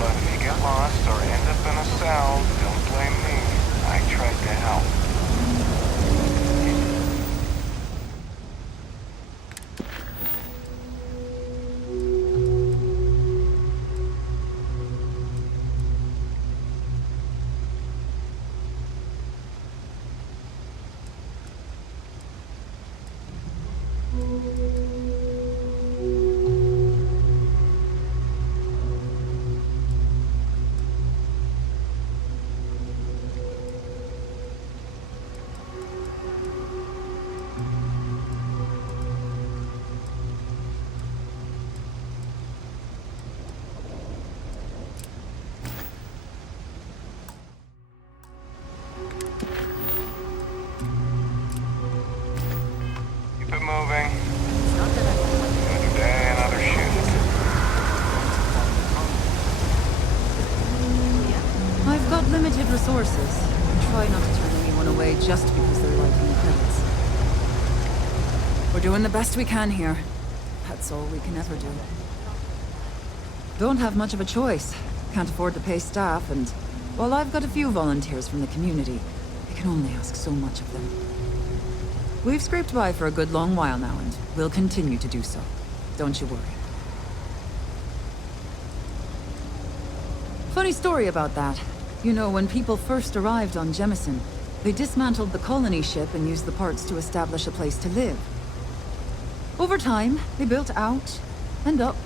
But if you get lost or end up in a cell, don't blame me. I tried to help. Keep it moving. Another day, another shift. I've got limited resources. Try not to turn anyone away just because they're writing the credits. We're doing the best we can here. That's all we can ever do. Don't have much of a choice. Can't afford to pay staff, and while I've got a few volunteers from the community, I can only ask so much of them. We've scraped by for a good long while now, and we'll continue to do so. Don't you worry. Funny story about that. You know, when people first arrived on Jemison, they dismantled the colony ship and used the parts to establish a place to live. Over time, they built out, and up,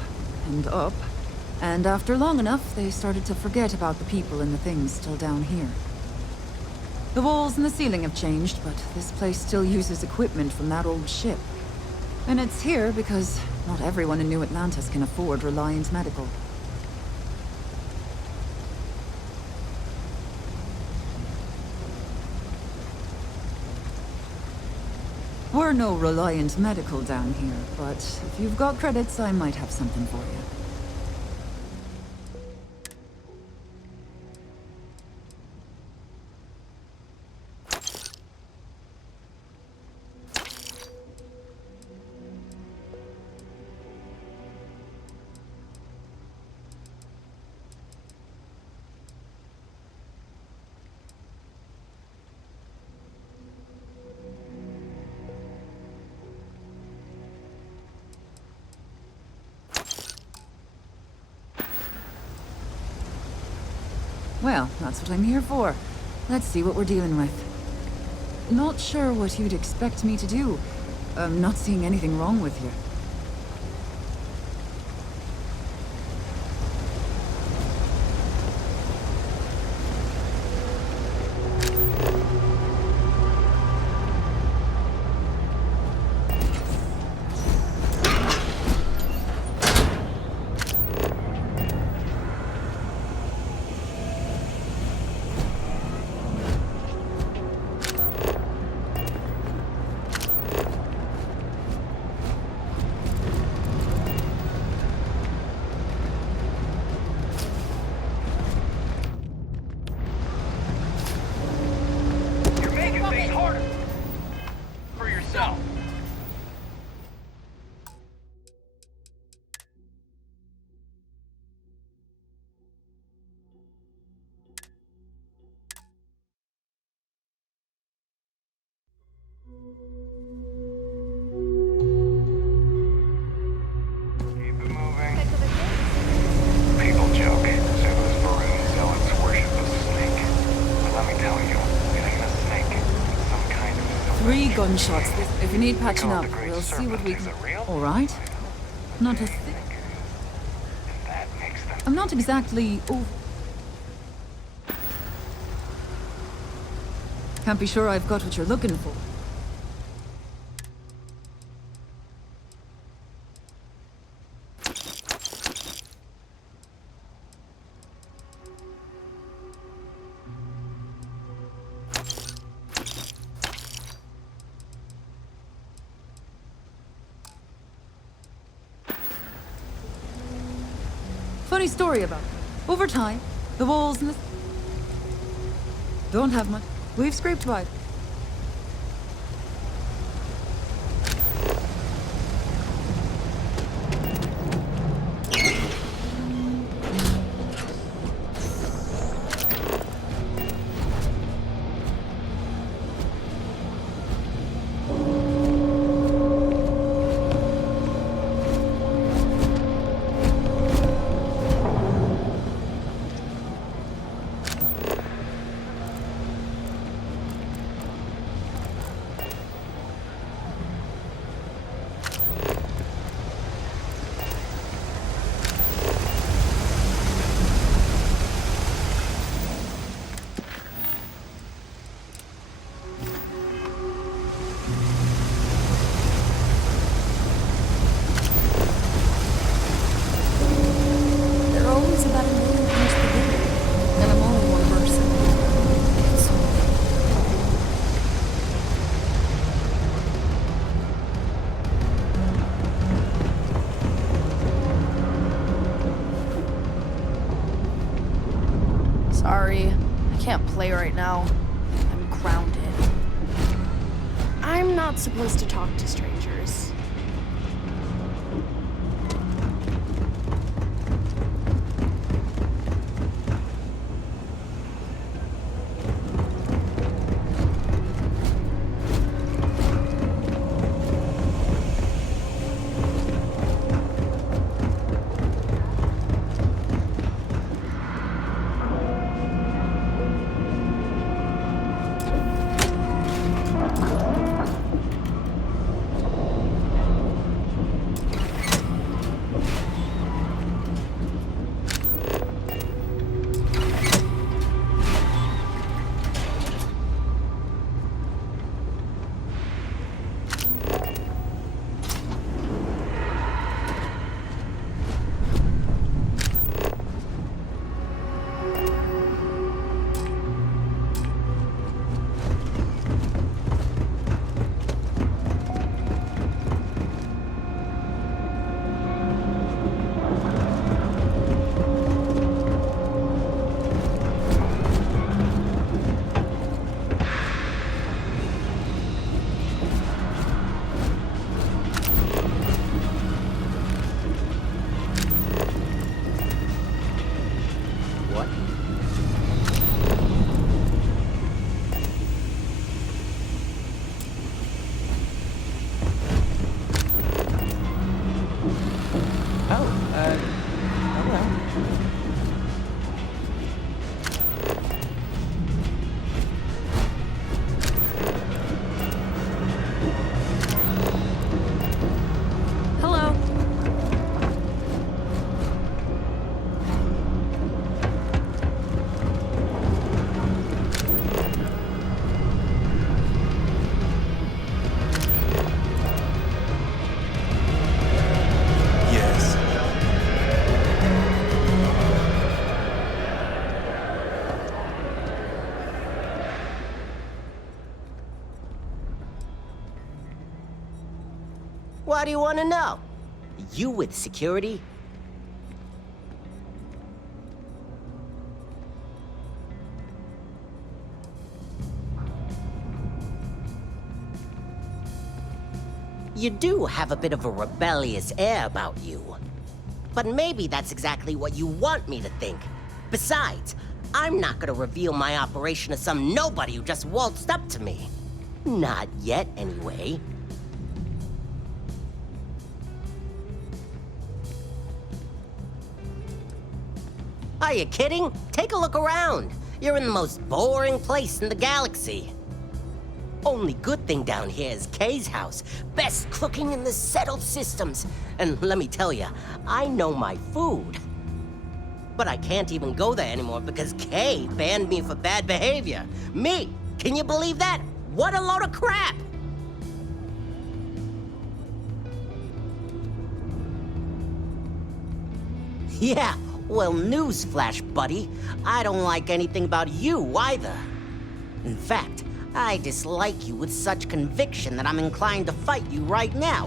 and up, and after long enough, they started to forget about the people and the things still down here. The walls and the ceiling have changed, but this place still uses equipment from that old ship. And it's here because not everyone in New Atlantis can afford Reliant Medical. We're no Reliant Medical down here, but if you've got credits, I might have something for you. Well, that's what I'm here for. Let's see what we're dealing with. Not sure what you'd expect me to do. I'm not seeing anything wrong with you. Keep it moving. People joke. Say those maroon zealots worship a snake. But let me tell you, it ain't a snake. It's some kind of... 3 gunshots. If you need patching Call up, it the Great we'll see what Serpent. we Is can... it real? All right. Not a thing. And that makes them... I'm not exactly... Oh. Can't be sure I've got what you're looking for. Funny story about it. Over time, the walls and the... Don't have much. We've scraped by. Sorry, I can't play right now. I'm grounded. I'm not supposed to talk to strangers. Why do you want to know? You with security? You do have a bit of a rebellious air about you. But maybe that's exactly what you want me to think. Besides, I'm not gonna reveal my operation to some nobody who just waltzed up to me. Not yet, anyway. Are you kidding? Take a look around. You're in the most boring place in the galaxy. Only good thing down here is Kay's house. Best cooking in the settled systems. And let me tell you, I know my food. But I can't even go there anymore because Kay banned me for bad behavior. Me! Can you believe that? What a load of crap! Yeah, well, newsflash, buddy. I don't like anything about you either. In fact, I dislike you with such conviction that I'm inclined to fight you right now.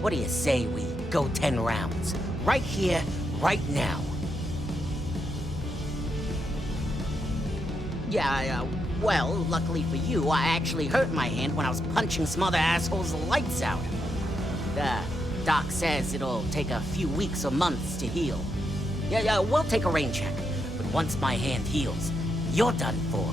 What do you say we go 10 rounds? Right here, right now. Yeah, well, luckily for you, I actually hurt my hand when I was punching some other assholes' lights out. Doc says it'll take a few weeks or months to heal. Yeah, we'll take a rain check. But once my hand heals, you're done for.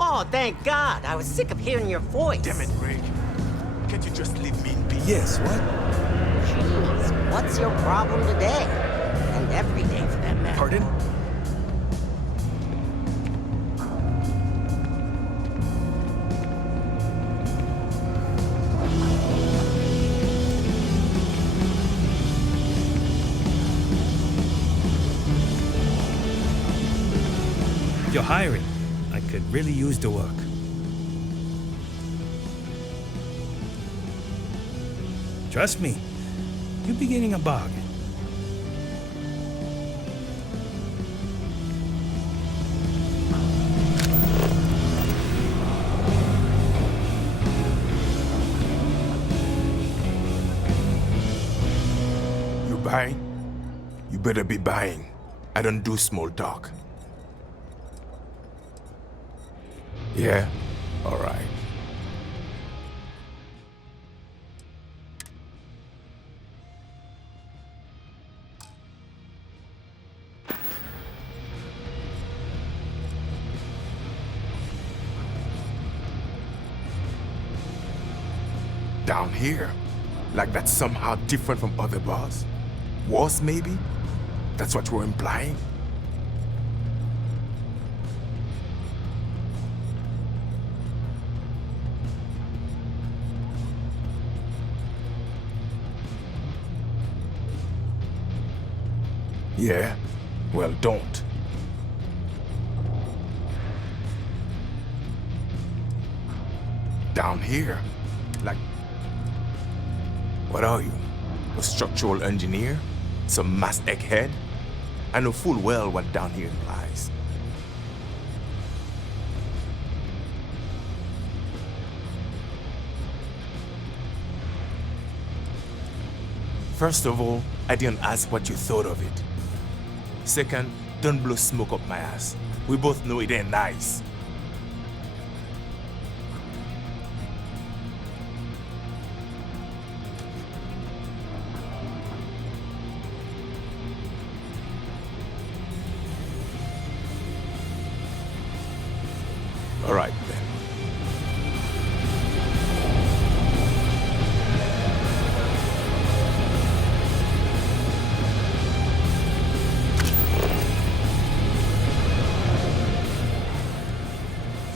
Oh, thank God. I was sick of hearing your voice. Damn it, Rick. Can't you just leave me in peace? Yes, what? Jeez, what's your problem today? And every day for that matter. Pardon? You're hiring. I could really use the work. Trust me, you'll be getting a bargain. buying? You better be buying. I don't do small talk. Yeah? Alright. Down here? Like that's somehow different from other bars? Worse, maybe? That's what you're implying? Yeah? Well, don't. Down here? Like... What are you? A structural engineer? Some mass egghead? I know full well what down here implies. First of all, I didn't ask what you thought of it. Second, don't blow smoke up my ass. We both know it ain't nice. All right, then.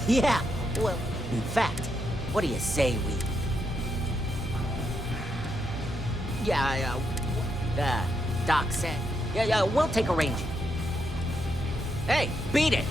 Yeah, well, in fact, what do you say we... Yeah, Doc said... Yeah, we'll take a ranger. Hey, beat it!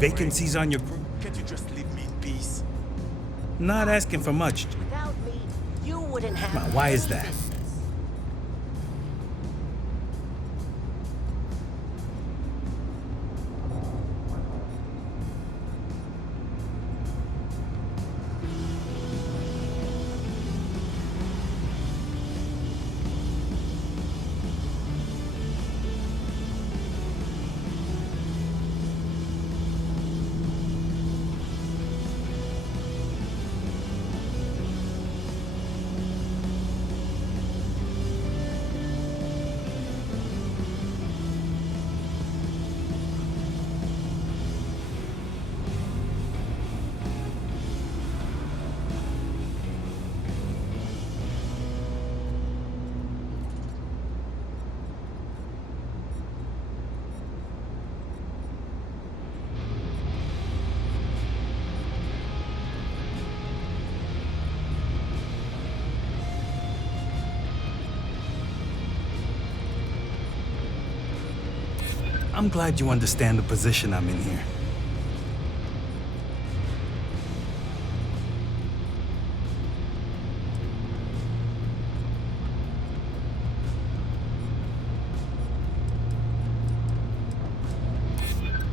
vacancies on your crew? Can't you just leave me in peace? Not asking for much. Without me, you wouldn't have. Come on, why is any that? business. I'm glad you understand the position I'm in here.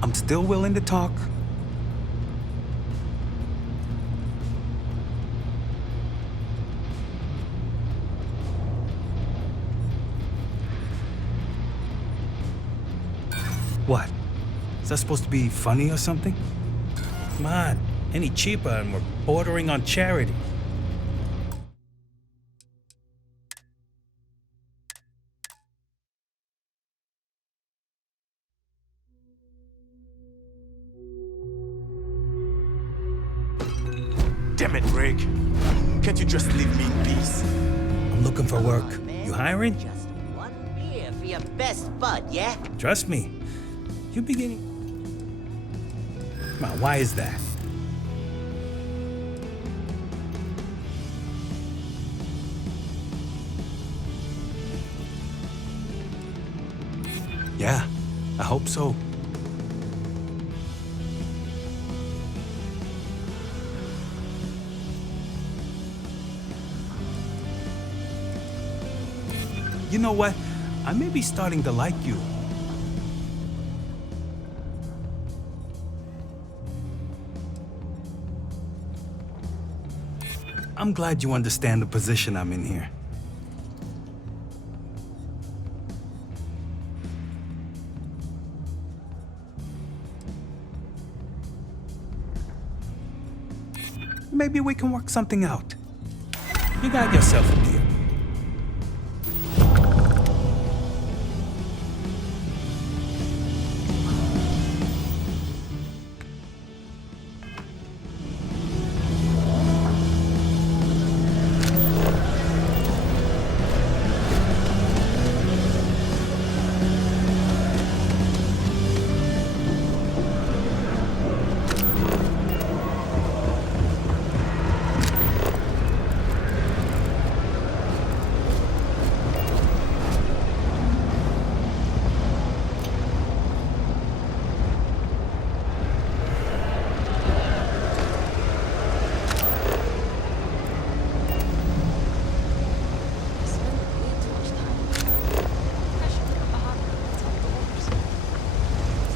I'm still willing to talk. What? Is that supposed to be funny or something? Come on, any cheaper and we're bordering on charity. Damn it, Rick. Can't you just leave me in peace? I'm looking for work. Come on, man. You hiring? Just one beer for your best bud, yeah? Trust me, you're beginning. Come on, why is that? Yeah, I hope so. You know what? I may be starting to like you. I'm glad you understand the position I'm in here. Maybe we can work something out. You got yourself a deal.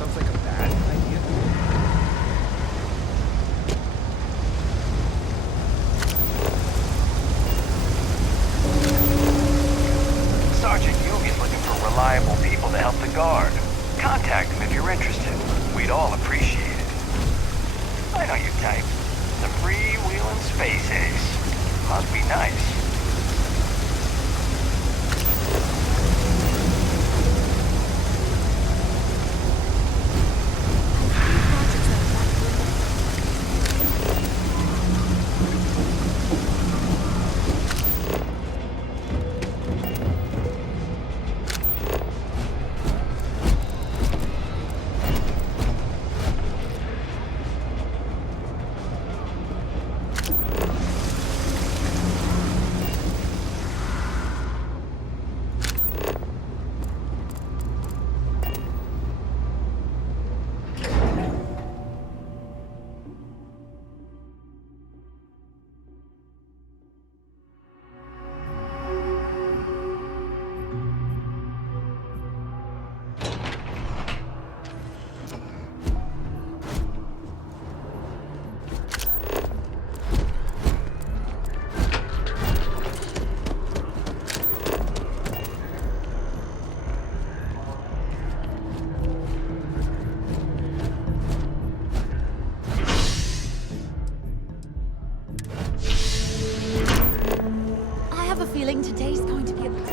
Sounds like a bad idea. Sergeant Yugi's looking for reliable people to help the guard. Contact him if you're interested. We'd all appreciate it. I know your type. The freewheeling space ace. Must be nice.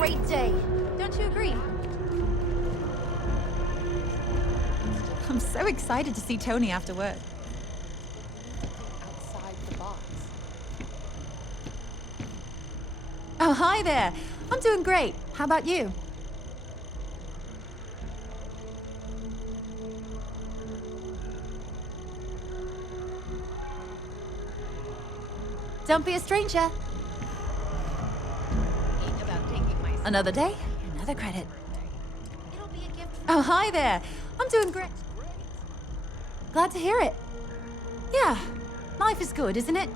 great day. Don't you agree? I'm so excited to see Tony after work. Outside the box. Oh, hi there. I'm doing great. How about you? Don't be a stranger. Another day, another credit. It'll be a gift. Oh, hi there. I'm doing great. Glad to hear it. Yeah, life is good, isn't it?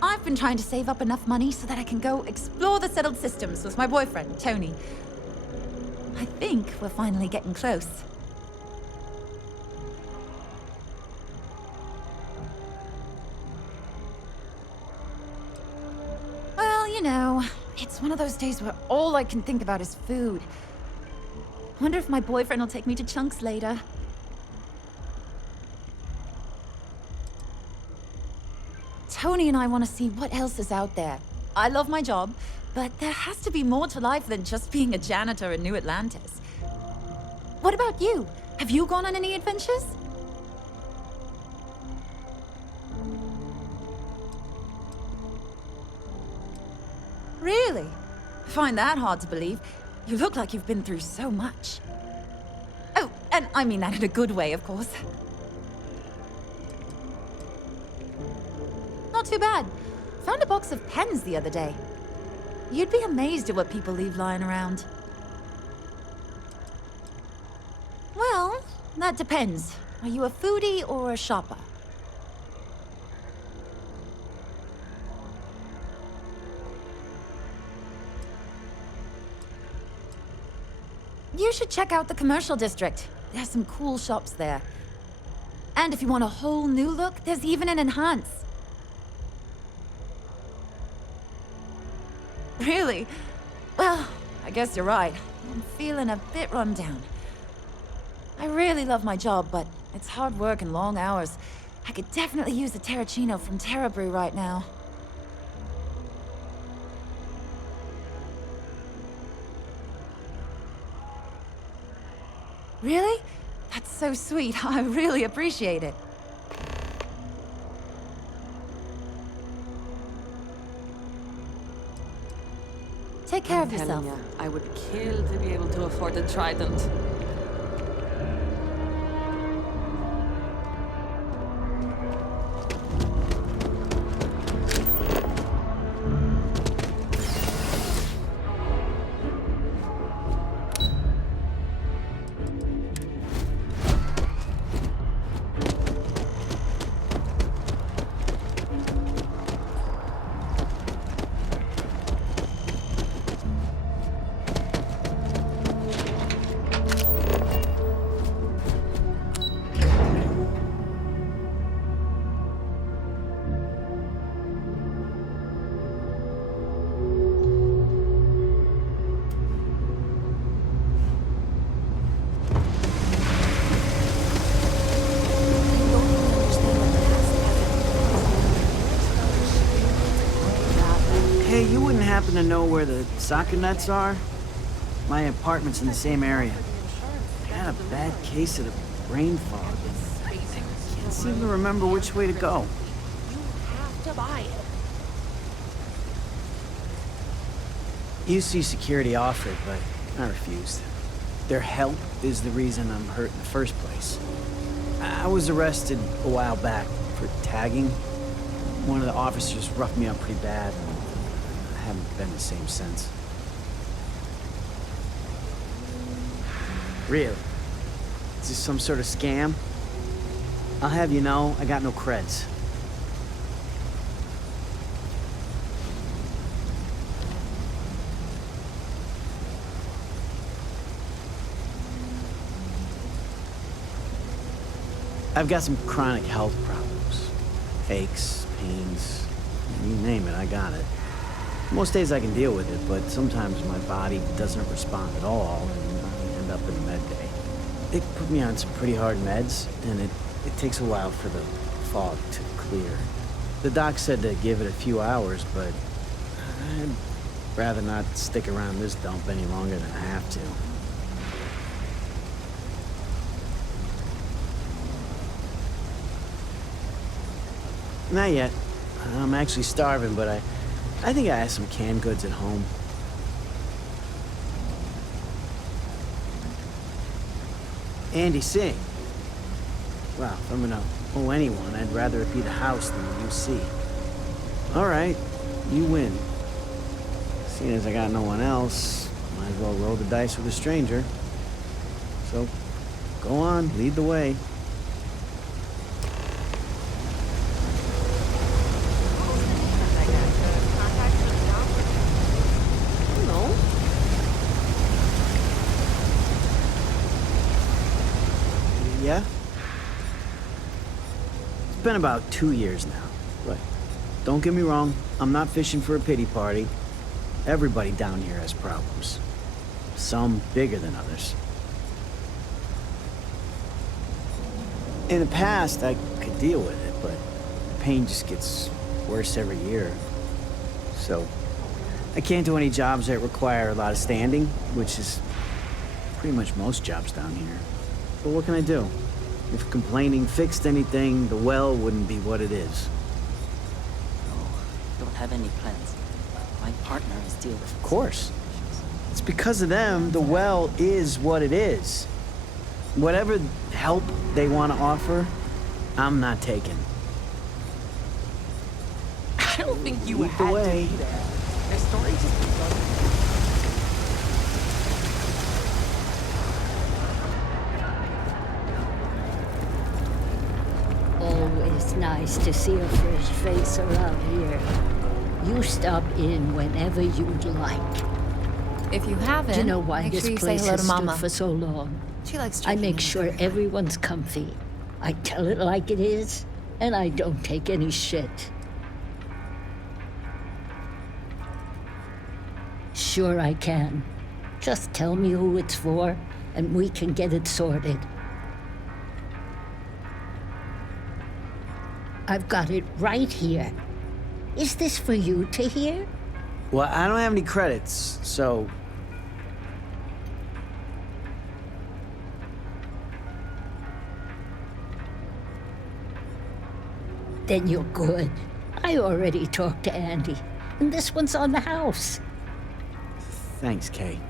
I've been trying to save up enough money so that I can go explore the settled systems with my boyfriend, Tony. I think we're finally getting close. Well, you know, it's one of those days where all I can think about is food. Wonder if my boyfriend will take me to Chunks later. Tony and I want to see what else is out there. I love my job, but there has to be more to life than just being a janitor in New Atlantis. What about you? Have you gone on any adventures? Really? I find that hard to believe. You look like you've been through so much. Oh, and I mean that in a good way, of course. Not too bad. Found a box of pens the other day. You'd be amazed at what people leave lying around. Well, that depends. Are you a foodie or a shopper? You should check out the commercial district. There's some cool shops there. And if you want a whole new look, there's even an enhance. Really? Well, I guess you're right. I'm feeling a bit run down. I really love my job, but it's hard work and long hours. I could definitely use a Terracino from Terra Brew right now. Really? That's so sweet. I really appreciate it. Take care of yourself. Telling ya, I would kill to be able to afford a trident. Hey, you wouldn't happen to know where the soccer nets are? My apartment's in the same area. I had a bad case of the brain fog. Can't seem to remember which way to go. You have to buy it. UC security offered, but I refused. Their help is the reason I'm hurt in the first place. I was arrested a while back for tagging. One of the officers roughed me up pretty bad, and I haven't been the same since. Really? Is this some sort of scam? I'll have you know, I got no creds. I've got some chronic health problems. Aches, pains, you name it, I got it. Most days I can deal with it, but sometimes my body doesn't respond at all, and I end up in a med bay. They put me on some pretty hard meds, and it takes a while for the fog to clear. The doc said to give it a few hours, but Rather not stick around this dump any longer than I have to. Not yet. I'm actually starving, but I think I have some canned goods at home. Andy, sing. Well, if I'm gonna owe anyone, I'd rather it be the house than the UC. All right, you win. Seeing as I got no one else, might as well roll the dice with a stranger. So, go on, lead the way. Yeah? It's been about 2 years now, but don't get me wrong, I'm not fishing for a pity party. Everybody down here has problems. Some bigger than others. In the past, I could deal with it, but the pain just gets worse every year. So, I can't do any jobs that require a lot of standing, which is pretty much most jobs down here. But what can I do? If complaining fixed anything, the well wouldn't be what it is. No, don't have any plans. My partner is dealing with... Of course. It's because of them, the well is what it is. Whatever help they want to offer, I'm not taking. I don't think you Lead the had way. to be there. Their story just begun. Always nice to see a fresh face around here. You stop in whenever you'd like. If you haven't, Do you know why make this sure you say place hello has to stood Mama. for so long? She likes I checking make in sure with everyone. everyone's comfy. I tell it like it is, and I don't take any shit. Sure I can. Just tell me who it's for, and we can get it sorted. I've got it right here. Is this for you to hear? Well, I don't have any credits, so... Then you're good. I already talked to Andy, and this one's on the house. Thanks, Kay.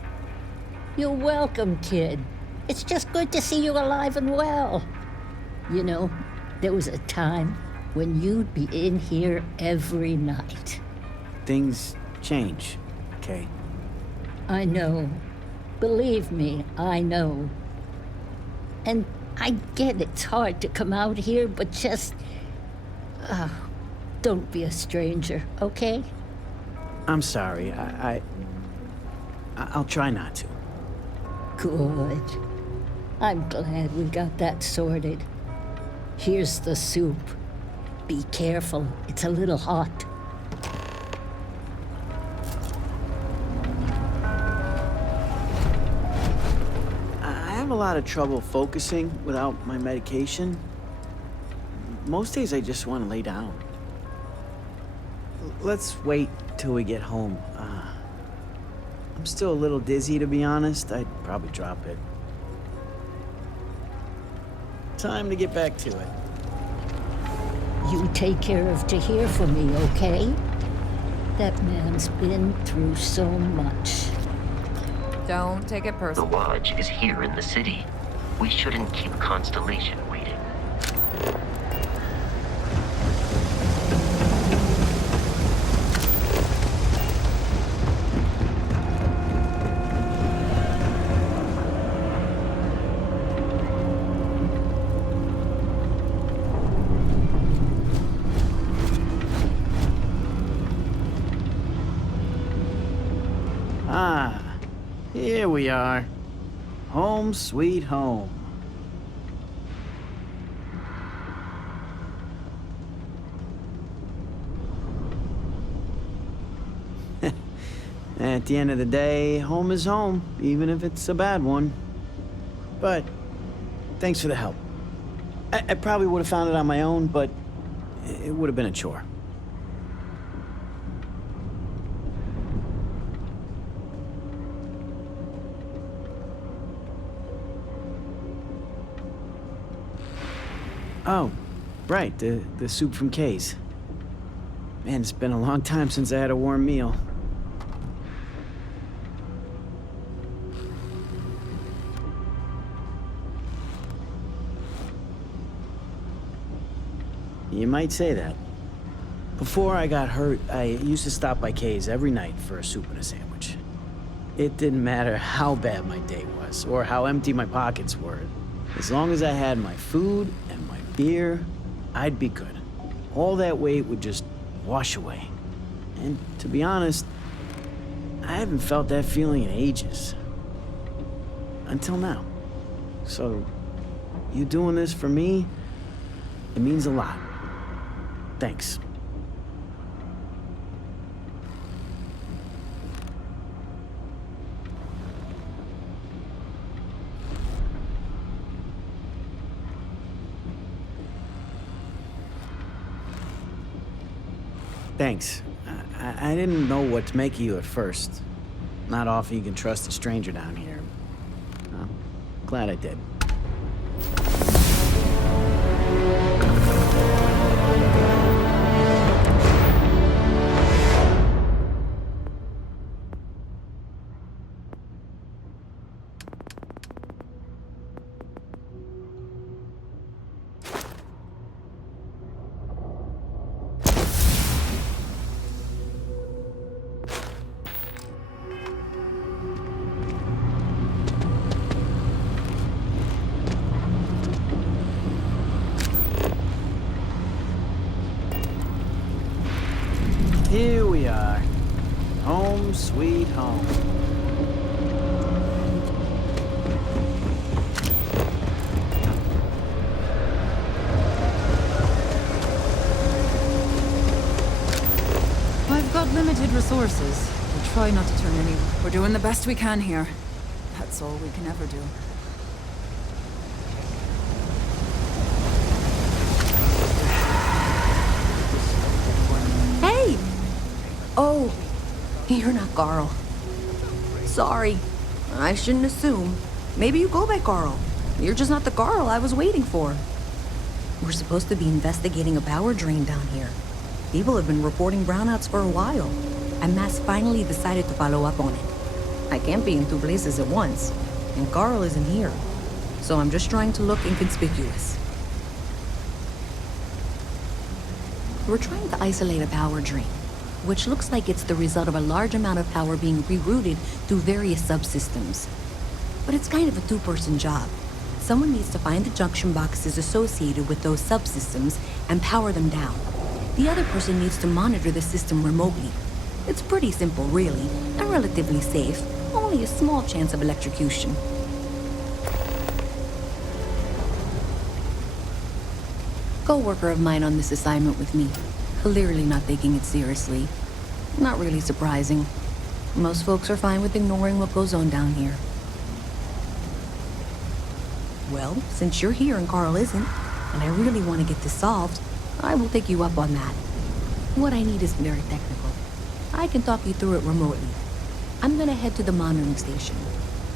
You're welcome, kid. It's just good to see you alive and well. You know, there was a time when you'd be in here every night. Things change, Kay. I know. Believe me, I know. And I get it's hard to come out here, but just... don't be a stranger, okay? I'm sorry. I'll try not to. Good. I'm glad we got that sorted. Here's the soup. Be careful, it's a little hot. I have a lot of trouble focusing without my medication. Most days I just want to lay down. Let's wait till we get home. I'm still a little dizzy, to be honest. I'd probably drop it. Time to get back to it. You take care of Tahir for me, okay? That man's been through so much. Don't take it The personally. lodge is here in the city. We shouldn't keep Constellation waiting. Ah, here we are. Home sweet home. At the end of the day, home is home, even if it's a bad one. But thanks for the help. I probably would have found it on my own, but it would have been a chore. Oh, right, the soup from Kay's. Man, it's been a long time since I had a warm meal. You might say that. Before I got hurt, I used to stop by Kay's every night for a soup and a sandwich. It didn't matter how bad my day was, or how empty my pockets were. As long as I had my food and my beer, I'd be good. All that weight would just wash away. And to be honest, I haven't felt that feeling in ages. Until now. So, you doing this for me, it means a lot. Thanks. Thanks. I didn't know what to make of you at first. Not often you can trust a stranger down here. I'm glad I did. Here we are. Home sweet home. I've got limited resources. We'll try not to turn any... We're doing the best we can here. That's all we can ever do. Hey! Oh, you're not Carl. Sorry. I shouldn't assume. Maybe you go by Carl. You're just not the Carl I was waiting for. We're supposed to be investigating a power drain down here. People have been reporting brownouts for a while, and Mass finally decided to follow up on it. I can't be in two places at once, and Carl isn't here, so I'm just trying to look inconspicuous. We're trying to isolate a power drain, which looks like it's the result of a large amount of power being rerouted through various subsystems. But it's kind of a two-person job. Someone needs to find the junction boxes associated with those subsystems and power them down. The other person needs to monitor the system remotely. It's pretty simple, really, and relatively safe. Only a small chance of electrocution. Co-worker of mine on this assignment with me. Clearly not taking it seriously. Not really surprising. Most folks are fine with ignoring what goes on down here. Well, since you're here and Carl isn't, and I really want to get this solved, I will take you up on that. What I need is very technical. I can talk you through it remotely. I'm gonna head to the monitoring station.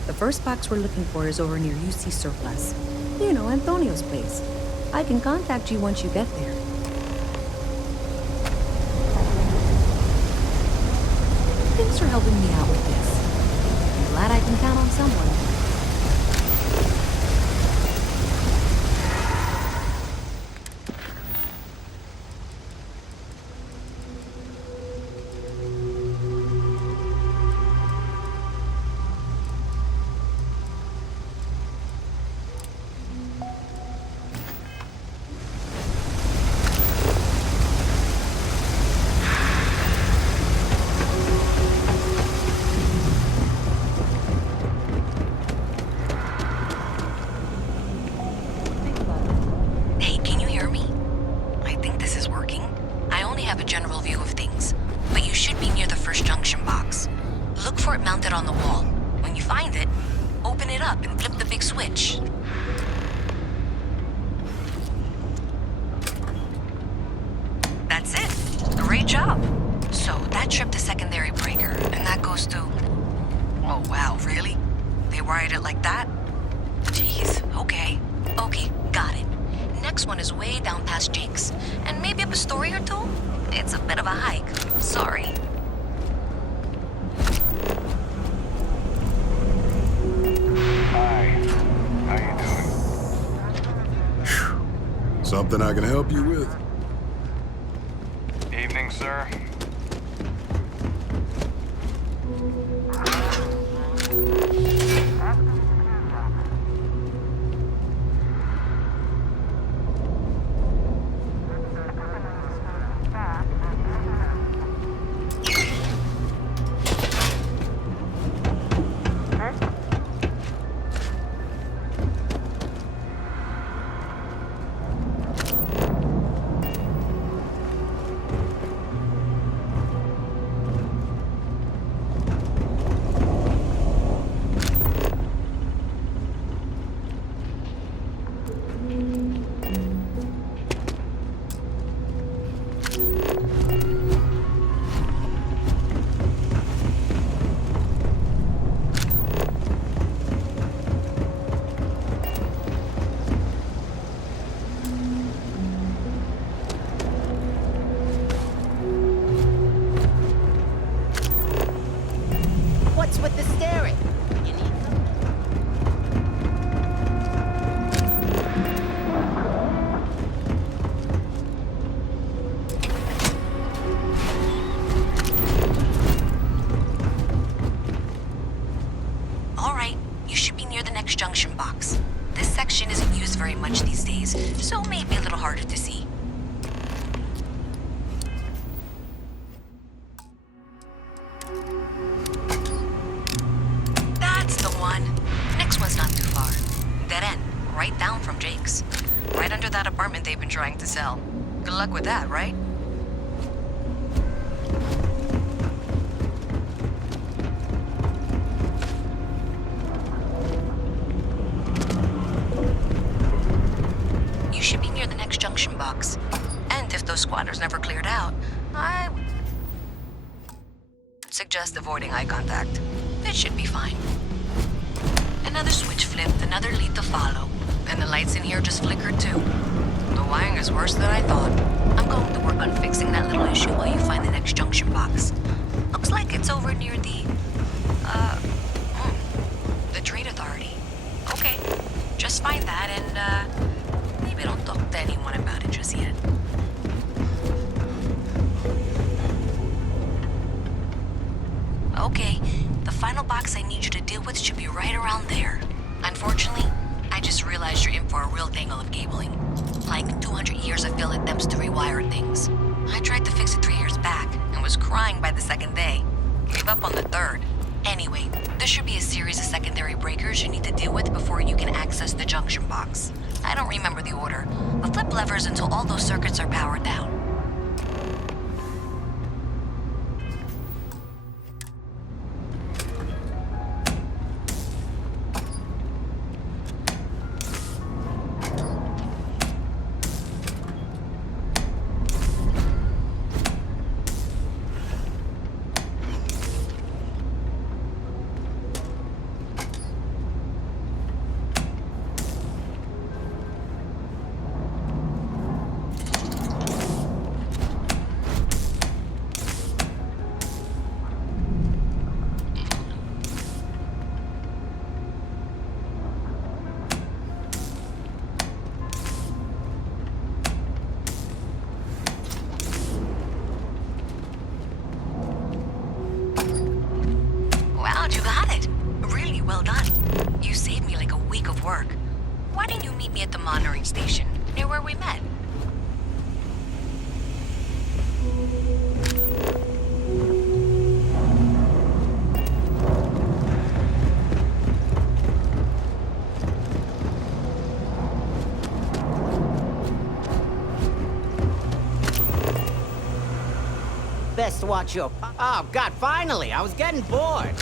The first box we're looking for is over near UC Surplus. You know, Antonio's place. I can contact you once you get there. Thanks for helping me out with this. I'm glad I can count on someone. next one is way down past Jake's. And maybe up a story or two? It's a bit of a hike. Sorry. Hi. How you doing? Something I can help you with? Evening, sir. What's with the staring? You need All right, you should be near the next junction box. This section isn't used very much these days, so it may be a little harder to see. That's the one. Next one's not too far. Dead end, right down from Jake's. Right under that apartment they've been trying to sell. Good luck with that, right? You should be near the next junction box. And if those squatters never cleared out, I would suggest avoiding eye contact. It should be fine. Another switch flipped, another lead to follow. And the lights in here just flickered too. The wiring is worse than I thought. I'm going to work on fixing that little issue while you find the next junction box. Looks like it's over near the Trade Authority. Okay, just find that and, maybe don't talk to anyone about it just yet. Okay, the final box I need you to deal with should be right around there. Unfortunately, I just realized you're in for a real tangle of cabling. Like 200 years of fill attempts to rewire things. I tried to fix it 3 years back and was crying by the second day. Gave up on the third. Anyway, there should be a series of secondary breakers you need to deal with before you can access the junction box. I don't remember the order, but flip levers until all those circuits are powered down. Wow, you got it. Really well done. You saved me like a week of work. Why didn't you meet me at the monitoring station, near where we met? best watch your... Oh, God, finally! I was getting bored.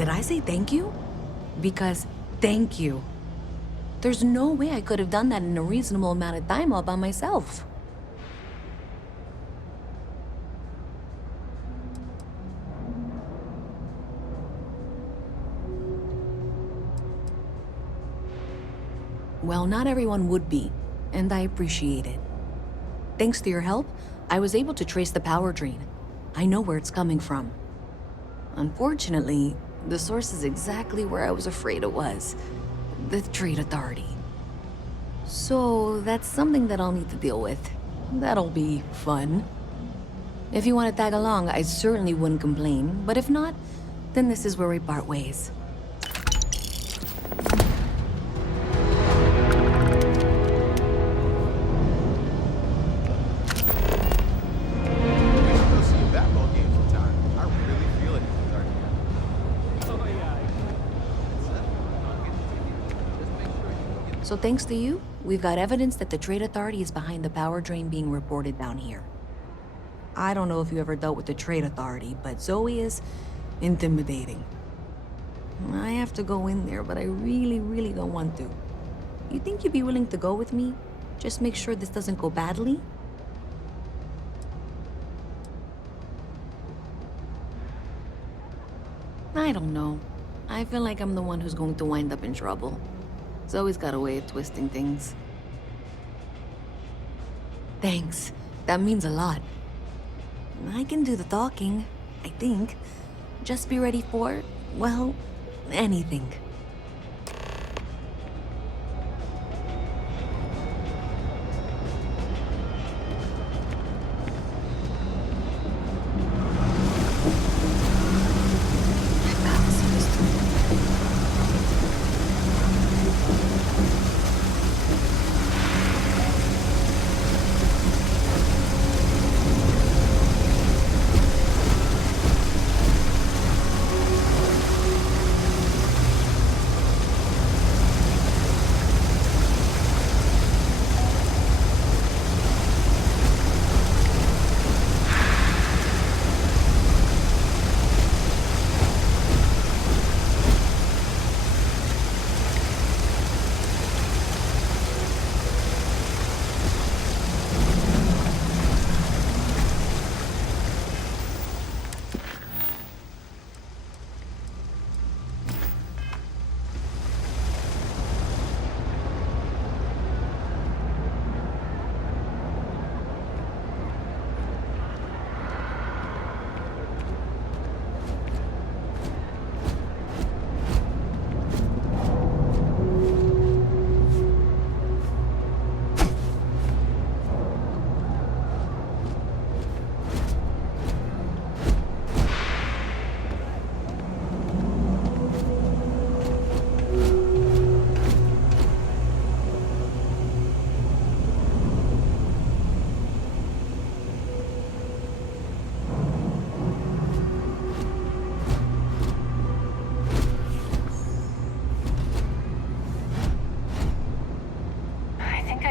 Did I say thank you? Because thank you. There's no way I could have done that in a reasonable amount of time all by myself. Well, not everyone would be, and I appreciate it. Thanks to your help, I was able to trace the power drain. I know where it's coming from. Unfortunately, the source is exactly where I was afraid it was. The Trade Authority. So that's something that I'll need to deal with. That'll be fun. If you want to tag along, I certainly wouldn't complain, but if not, then this is where we part ways. So thanks to you, we've got evidence that the Trade Authority is behind the power drain being reported down here. I don't know if you ever dealt with the Trade Authority, but Zoe is intimidating. I have to go in there, but I really don't want to. You think you'd be willing to go with me? Just make sure this doesn't go badly? I don't know. I feel like I'm the one who's going to wind up in trouble. Zoe's got a way of twisting things. Thanks. That means a lot. I can do the talking, I think. Just be ready for, well, anything.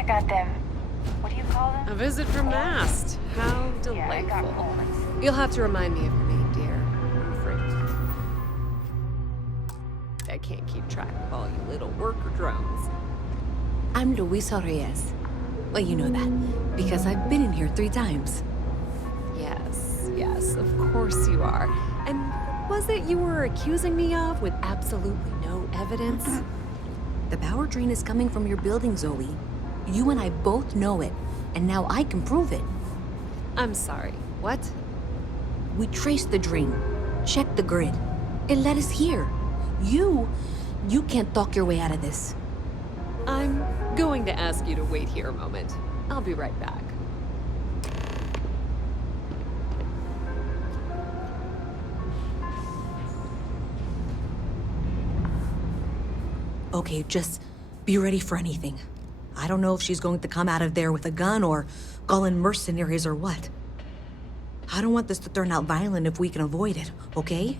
Got them. What do you call them? A visit from Mast. How delightful. You'll have to remind me of your name, dear. I'm afraid I can't keep track of all you little worker drones. I'm Luisa Reyes. Well, you know that, because I've been in here 3 times. Yes, of course you are. And was it you were accusing me of with absolutely no evidence? The power drain is coming from your building, Zoe. You and I both know it, and now I can prove it. I'm sorry, what? We traced the drain, checked the grid. It led us here. You can't talk your way out of this. I'm going to ask you to wait here a moment. I'll be right back. Okay, just be ready for anything. I don't know if she's going to come out of there with a gun or call in mercenaries or what. I don't want this to turn out violent if we can avoid it, okay?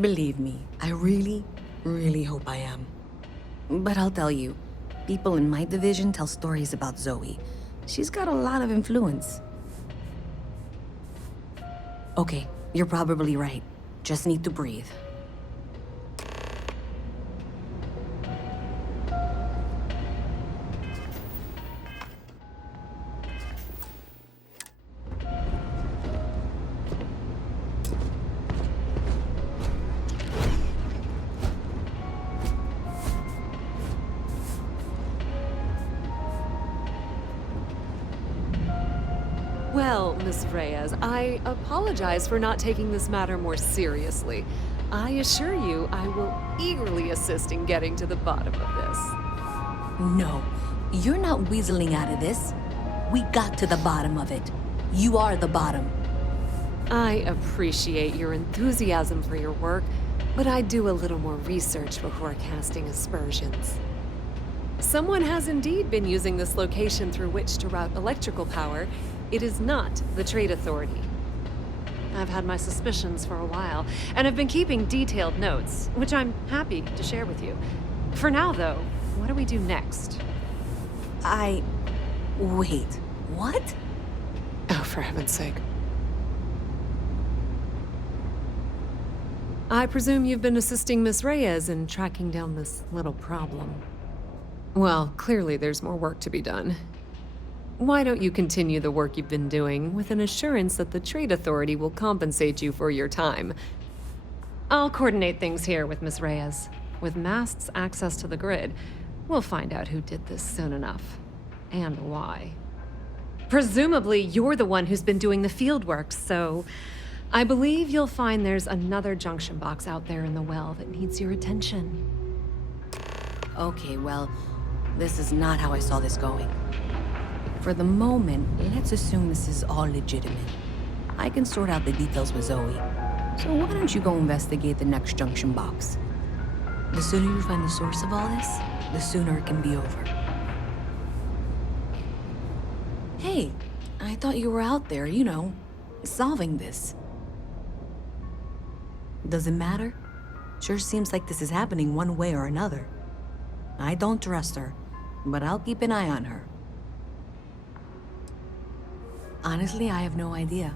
Believe me, I really really hope I am. But I'll tell you, people in my division tell stories about Zoe. She's got a lot of influence. Okay, you're probably right. Just need to breathe. Well, Miss Reyes, I apologize for not taking this matter more seriously. I assure you I will eagerly assist in getting to the bottom of this. No, you're not weaseling out of this. We got to the bottom of it. You are the bottom. I appreciate your enthusiasm for your work, but I do a little more research before casting aspersions. Someone has indeed been using this location through which to route electrical power. It is not the Trade Authority. I've had my suspicions for a while, and have been keeping detailed notes, which I'm happy to share with you. For now, though, what do we do next? Wait, what? Oh, for heaven's sake. I presume you've been assisting Miss Reyes in tracking down this little problem. Well, clearly there's more work to be done. Why don't you continue the work you've been doing with an assurance that the Trade Authority will compensate you for your time? I'll coordinate things here with Miss Reyes. With Mast's access to the grid, we'll find out who did this soon enough. And why. Presumably, you're the one who's been doing the field work, so I believe you'll find there's another junction box out there in the well that needs your attention. Okay, well, this is not how I saw this going. For the moment, let's assume this is all legitimate. I can sort out the details with Zoe. So why don't you go investigate the next junction box? The sooner you find the source of all this, the sooner it can be over. Hey, I thought you were out there, you know, solving this. Does it matter? Sure seems like this is happening one way or another. I don't trust her, but I'll keep an eye on her. Honestly, I have no idea.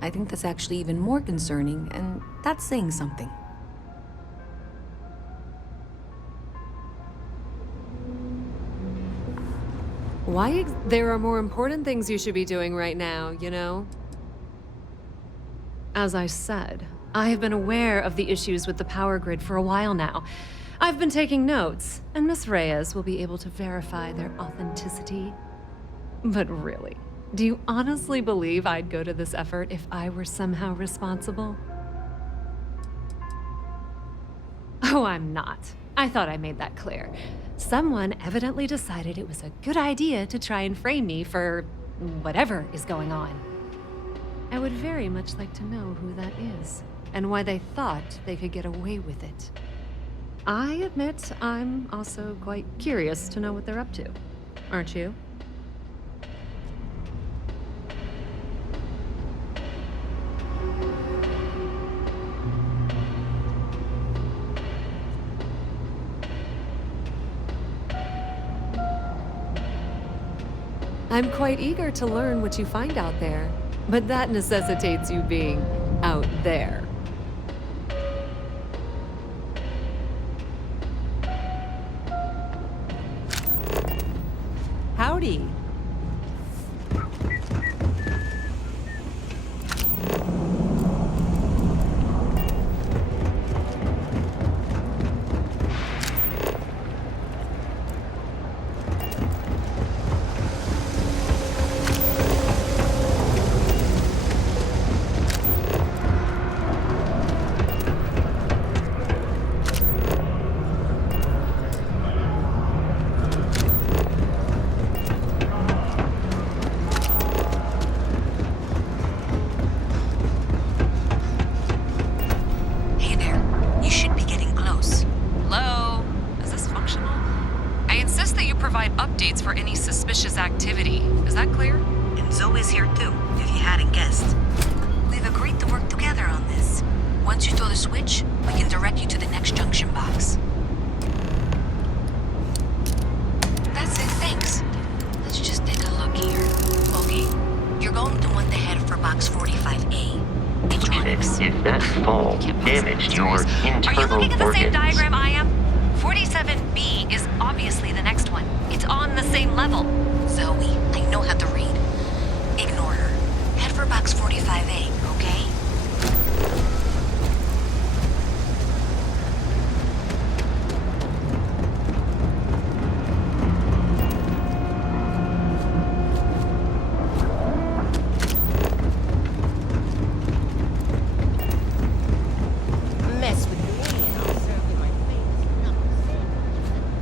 I think that's actually even more concerning, and that's saying something. There are more important things you should be doing right now, you know? As I said, I have been aware of the issues with the power grid for a while now. I've been taking notes, and Miss Reyes will be able to verify their authenticity. But really, do you honestly believe I'd go to this effort if I were somehow responsible? Oh, I'm not. I thought I made that clear. Someone evidently decided it was a good idea to try and frame me for whatever is going on. I would very much like to know who that is, and why they thought they could get away with it. I admit I'm also quite curious to know what they're up to. Aren't you? I'm quite eager to learn what you find out there, but that necessitates you being out there. Howdy. updates for any suspicious activity. Is that clear? And Zoe's here too, if you hadn't guessed. We've agreed to work together on this. Once you throw the switch, we can direct you to the next junction box. box. If that fall damaged your Are you internal looking at the same organs, diagram I am? 47B is obviously the next one. It's on the same level. Zoe, I know how to read. Ignore her. Head for box 45A, okay? Mess with me and I'll serve you my famous knuckle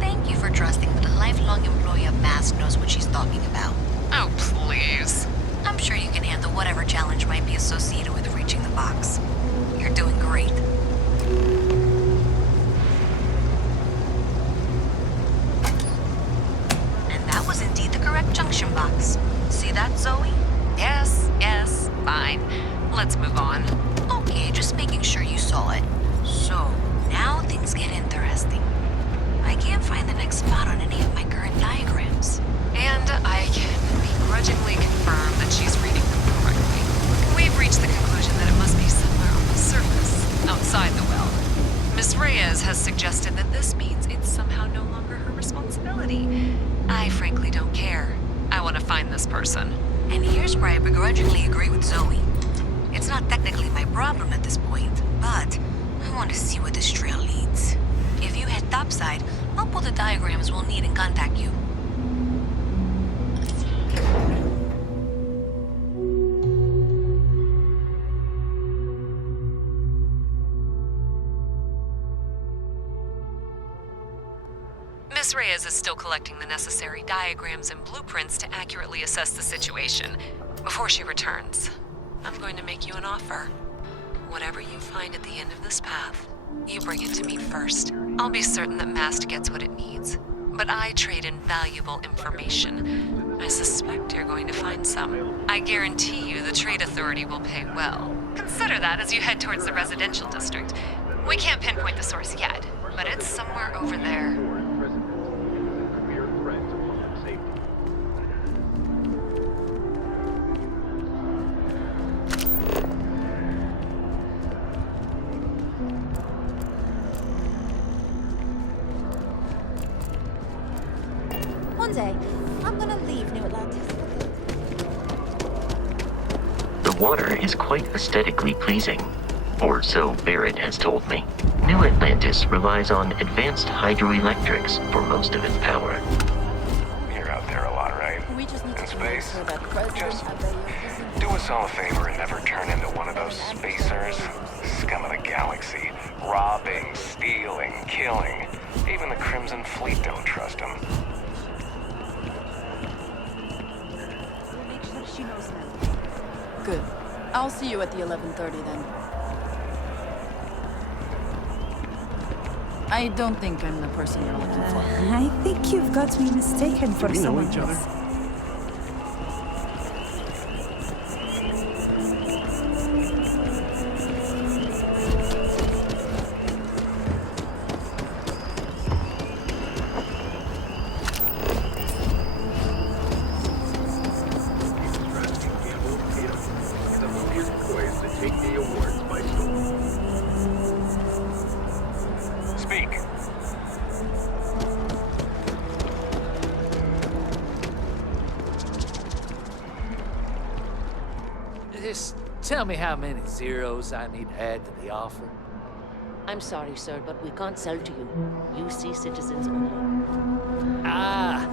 Thank you for trusting that a lifelong employee of Mask knows what she's talking about. Oh, please. I'm sure you can handle whatever challenge might be associated with reaching the box. You're doing great. And that was indeed the correct junction box. See that, Zoe? Yes, yes, fine. Let's move on. Okay, just making sure you saw it. So, now things get interesting. I can't find the next spot on any of my current diagrams. And I can begrudgingly confirm that she's reading them correctly. We've reached the conclusion that it must be somewhere on the surface, outside the well. Miss Reyes has suggested that this means it's somehow no longer her responsibility. I frankly don't care. I want to find this person. And here's where I begrudgingly agree with Zoe. It's not technically my problem at this point, but I want to see where this trail leads. If you head topside, I'll pull the diagrams we'll need and contact you. Miss Reyes is still collecting the necessary diagrams and blueprints to accurately assess the situation. Before she returns, I'm going to make you an offer. Whatever you find at the end of this path, you bring it to me first. I'll be certain that Mast gets what it needs. But I trade in valuable information. I suspect you're going to find some. I guarantee you the Trade Authority will pay well. Consider that as you head towards the residential district. We can't pinpoint the source yet, but it's somewhere over there. One day, I'm gonna leave New Atlantis. the water is quite aesthetically pleasing. Or so Barrett has told me. New Atlantis relies on advanced hydroelectrics for most of its power. You're out there a lot, right? We just need In to space? sure that President Just Abel do us all a favor and never turn into one of those spacers. Scum of the galaxy. Robbing, stealing, killing. Even the Crimson Fleet don't trust him. make sure she knows now. Good. I'll see you at the 11:30 then. I don't think I'm the person you're looking for. I think you've got me mistaken for Do we know someone each other? else. Speak. Just tell me how many zeros I need to add to the offer. I'm sorry, sir, but we can't sell to you. UC citizens only. Ah,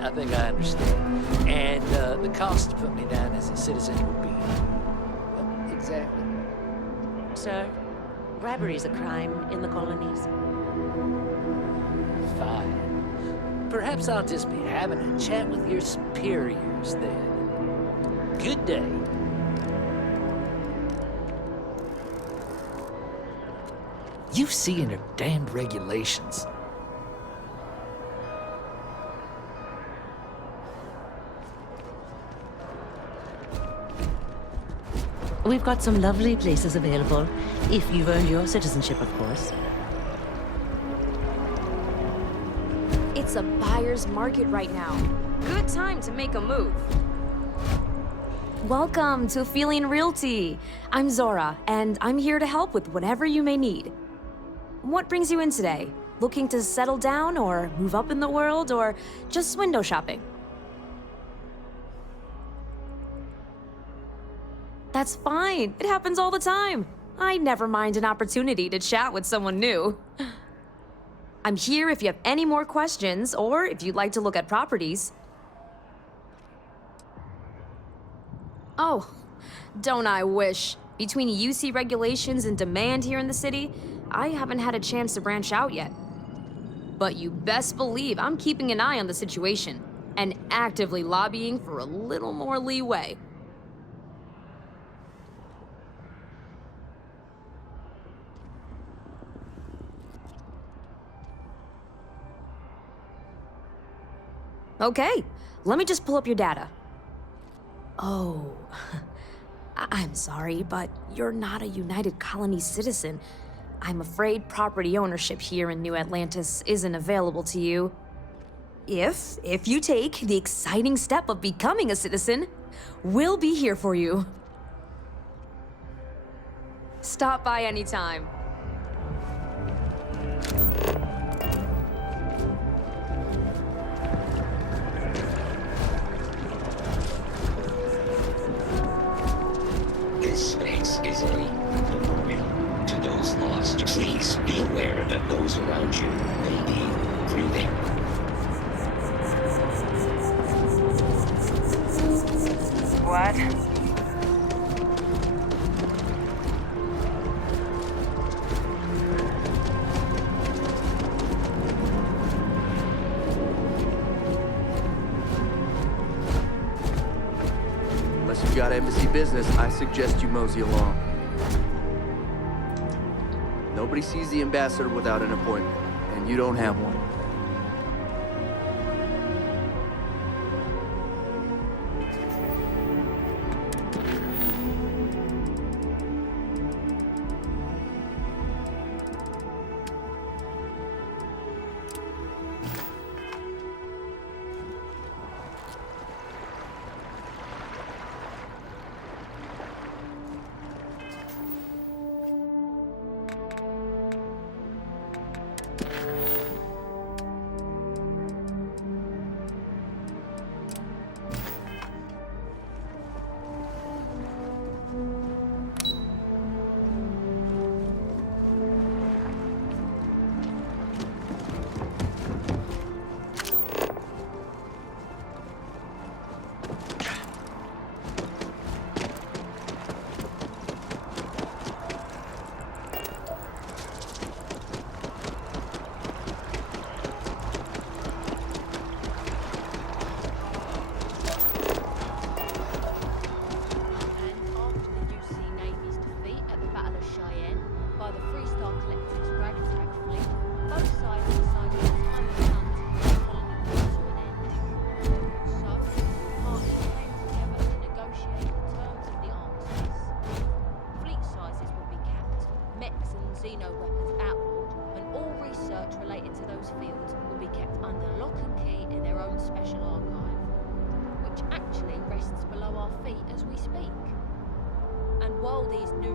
I think I understand. And the cost to put me down as a citizen would be what exactly? Sir, bribery is a crime in the colonies. Fine. Perhaps I'll just be having a chat with your superiors then. Good day. UC and her damned regulations. We've got some lovely places available, if you've earned your citizenship, of course. It's a buyer's market right now. Good time to make a move. Welcome to Feeling Realty. I'm Zora, and I'm here to help with whatever you may need. What brings you in today? Looking to settle down or move up in the world or just window shopping? That's fine. It happens all the time. I never mind an opportunity to chat with someone new. I'm here if you have any more questions or if you'd like to look at properties. Oh, don't I wish. Between UC regulations and demand here in the city, I haven't had a chance to branch out yet. But you best believe I'm keeping an eye on the situation and actively lobbying for a little more leeway. Okay, let me just pull up your data. Oh, I'm sorry, but you're not a United Colony citizen. I'm afraid property ownership here in New Atlantis isn't available to you. If you take the exciting step of becoming a citizen, we'll be here for you. Stop by anytime. This space is a memorial to those lost. Please be aware that those around you may be grieving. What? Unless you've got embassy business, I suggest you mosey along. Nobody sees the ambassador without an appointment, and you don't have one.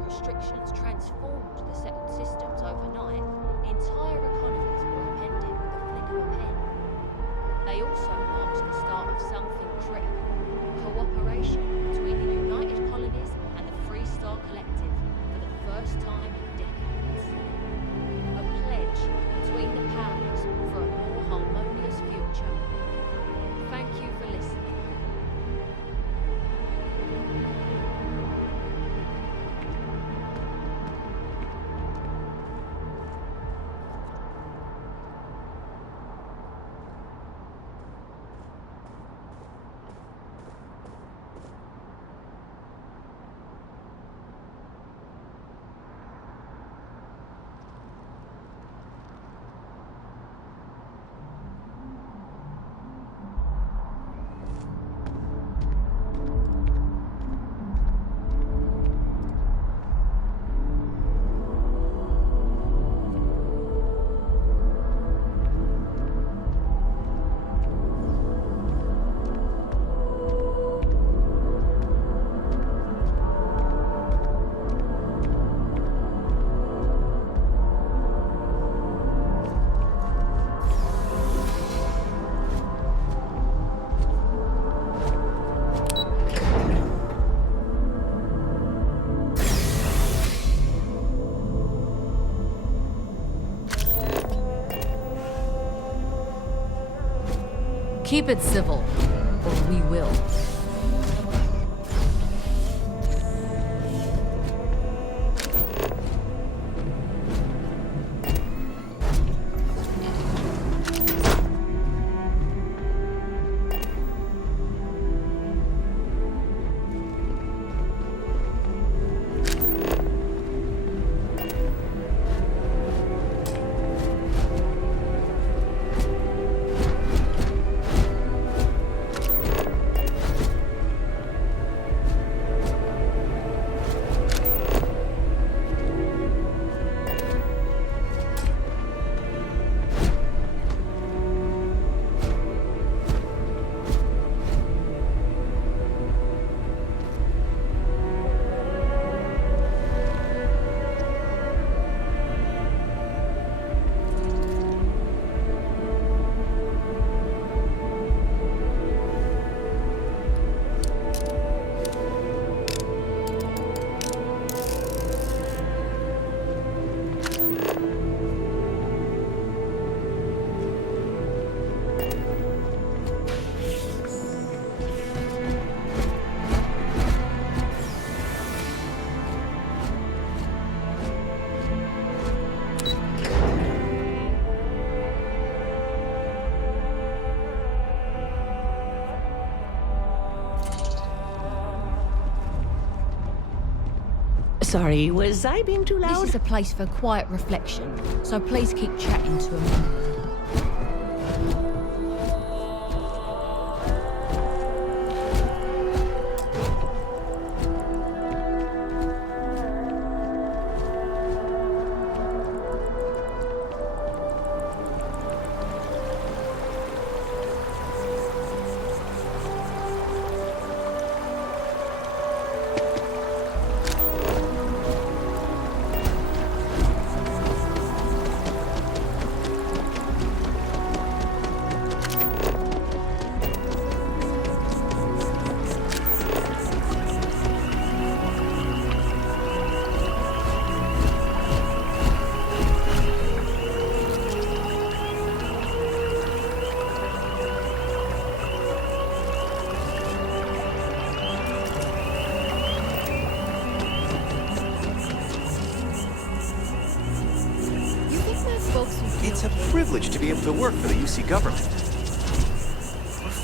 Restrictions transformed the settled systems overnight, entire economies were upended with the flick of a pen. They also marked the start of something critical: cooperation between the United Colonies and the Free Star Collective for the first time in decades. A pledge between the powers for a more harmonious future. Thank you for listening. Keep it civil, or we will. Sorry, was I being too loud? This is a place for quiet reflection, so please keep chatting to a minimum. It's a privilege to be able to work for the UC government.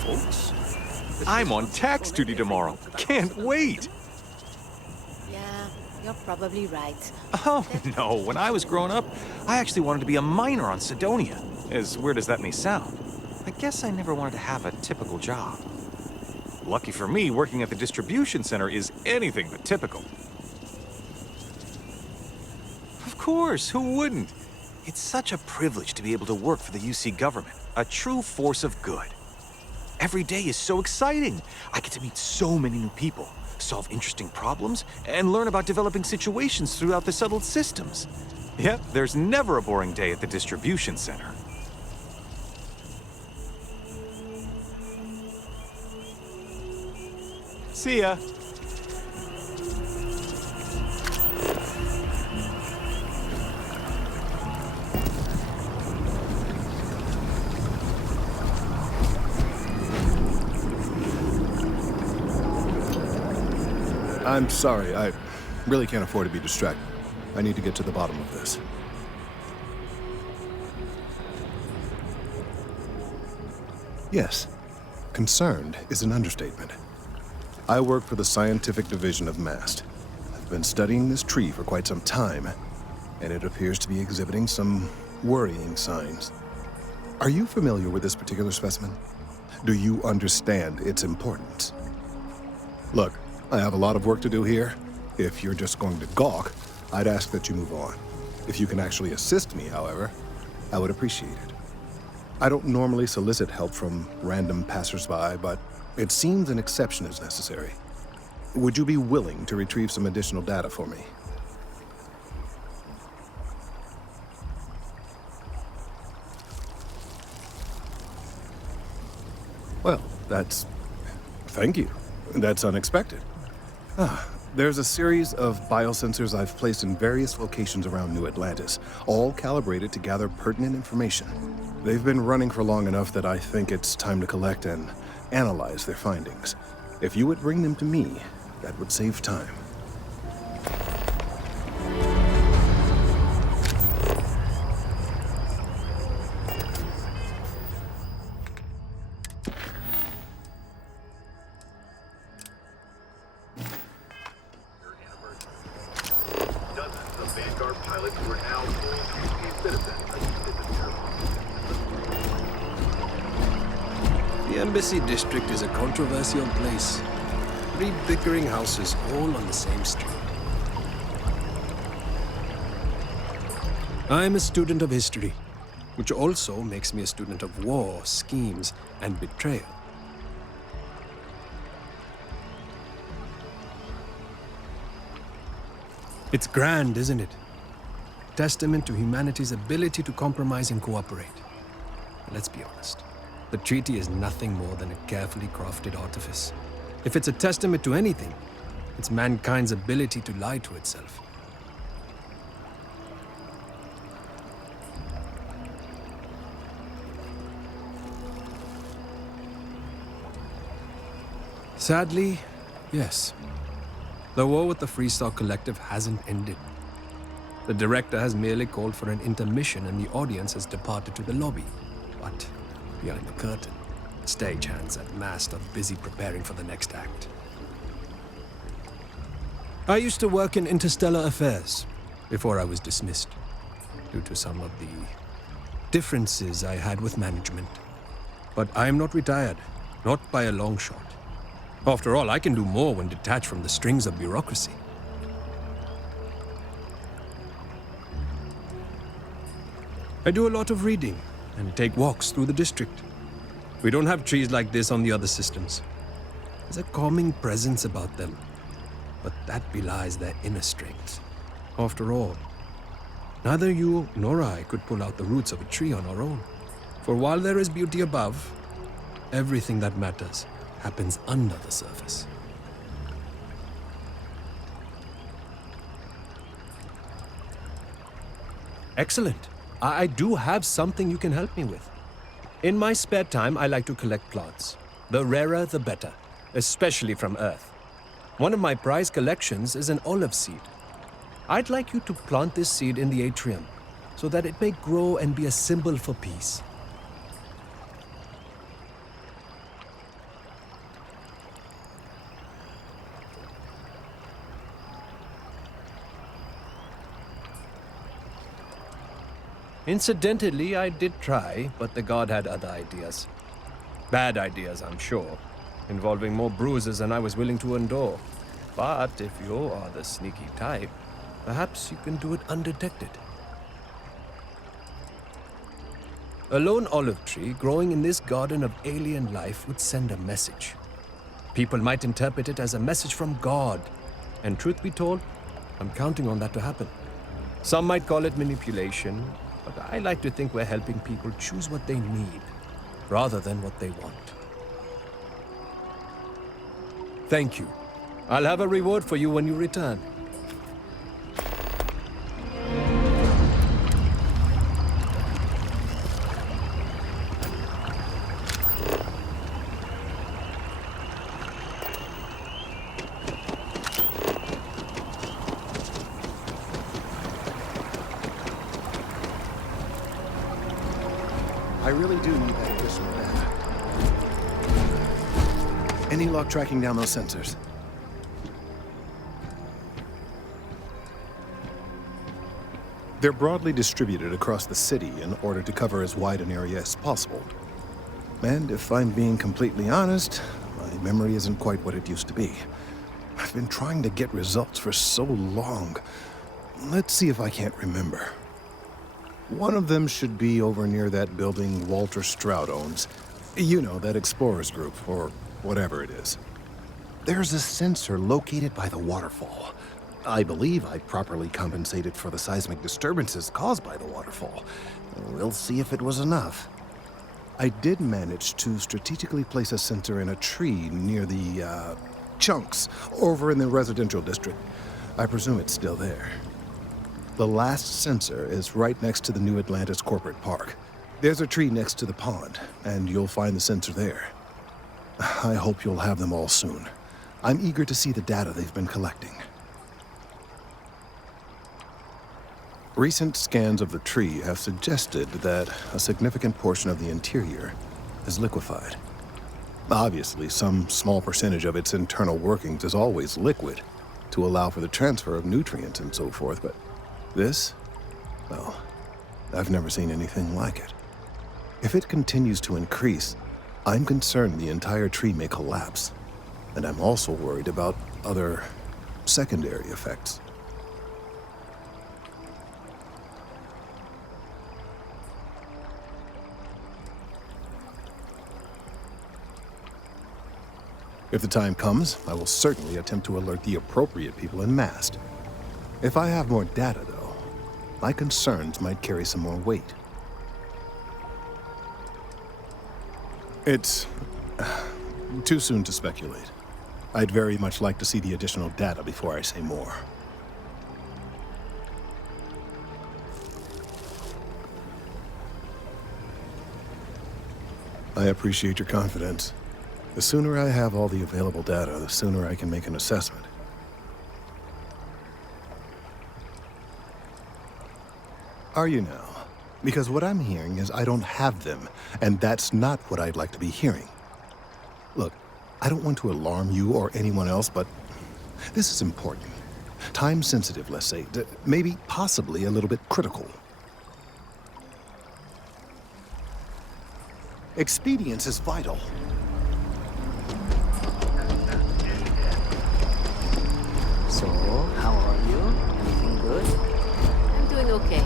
Folks, I'm on tax duty tomorrow. Can't wait. Yeah, you're probably right. Oh, no. When I was growing up, I actually wanted to be a miner on Sidonia. As weird as that may sound. I guess I never wanted to have a typical job. Lucky for me, working at the distribution center is anything but typical. Of course, who wouldn't? It's such a privilege to be able to work for the UC government, a true force of good. Every day is so exciting. I get to meet so many new people, solve interesting problems, and learn about developing situations throughout the settled systems. Yep, there's never a boring day at the distribution center. See ya. I'm sorry, I really can't afford to be distracted. I need to get to the bottom of this. Yes, concerned is an understatement. I work for the scientific division of MAST. I've been studying this tree for quite some time, and it appears to be exhibiting some worrying signs. Are you familiar with this particular specimen? Do you understand its importance? Look, I have a lot of work to do here. If you're just going to gawk, I'd ask that you move on. If you can actually assist me, however, I would appreciate it. I don't normally solicit help from random passersby, but it seems an exception is necessary. Would you be willing to retrieve some additional data for me? Well, thank you. That's unexpected. There's a series of biosensors I've placed in various locations around New Atlantis, all calibrated to gather pertinent information. They've been running for long enough that I think it's time to collect and analyze their findings. If you would bring them to me, that would save time. Dozens of Vanguard pilots were now full UC citizens. The Embassy District is a controversial place. 3 bickering houses all on the same street. I'm a student of history, which also makes me a student of war, schemes, and betrayal. It's grand, isn't it? Testament to humanity's ability to compromise and cooperate. But let's be honest. The treaty is nothing more than a carefully crafted artifice. If it's a testament to anything, it's mankind's ability to lie to itself. Sadly, yes. The war with the Freestar Collective hasn't ended. The director has merely called for an intermission and the audience has departed to the lobby. But behind the curtain, stagehands at Mast are busy preparing for the next act. I used to work in interstellar affairs before I was dismissed due to some of the differences I had with management. But I am not retired, not by a long shot. After all, I can do more when detached from the strings of bureaucracy. I do a lot of reading and take walks through the district. We don't have trees like this on the other systems. There's a calming presence about them, but that belies their inner strength. After all, neither you nor I could pull out the roots of a tree on our own. For while there is beauty above, everything that matters happens under the surface. Excellent. I do have something you can help me with. In my spare time, I like to collect plants. The rarer, the better, especially from Earth. One of my prized collections is an olive seed. I'd like you to plant this seed in the atrium so that it may grow and be a symbol for peace. Incidentally, I did try, but the god had other ideas. Bad ideas, I'm sure, involving more bruises than I was willing to endure. But if you are the sneaky type, perhaps you can do it undetected. A lone olive tree growing in this garden of alien life would send a message. People might interpret it as a message from God. And truth be told, I'm counting on that to happen. Some might call it manipulation, but I like to think we're helping people choose what they need, rather than what they want. Thank you. I'll have a reward for you when you return. I really do need that additional data. Any luck tracking down those sensors? They're broadly distributed across the city in order to cover as wide an area as possible. And if I'm being completely honest, my memory isn't quite what it used to be. I've been trying to get results for so long. Let's see if I can't remember. One of them should be over near that building Walter Stroud owns. You know, that explorers group, or whatever it is. There's a sensor located by the waterfall. I believe I properly compensated for the seismic disturbances caused by the waterfall. We'll see if it was enough. I did manage to strategically place a sensor in a tree near the, chunks over in the residential district. I presume it's still there. The last sensor is right next to the New Atlantis corporate park. There's a tree next to the pond, and you'll find the sensor there. I hope you'll have them all soon. I'm eager to see the data they've been collecting. Recent scans of the tree have suggested that a significant portion of the interior is liquefied. Obviously, some small percentage of its internal workings is always liquid to allow for the transfer of nutrients and so forth, but this, well, I've never seen anything like it. If it continues to increase, I'm concerned the entire tree may collapse, and I'm also worried about other secondary effects. If the time comes, I will certainly attempt to alert the appropriate people in Mast. If I have more data, though, my concerns might carry some more weight. It's too soon to speculate. I'd very much like to see the additional data before I say more. I appreciate your confidence. The sooner I have all the available data, the sooner I can make an assessment. Are you now? Because what I'm hearing is I don't have them, and that's not what I'd like to be hearing. Look, I don't want to alarm you or anyone else, but this is important. Time-sensitive, let's say. Maybe, possibly, a little bit critical. Expedience is vital. So, how are you? Anything good? I'm doing okay.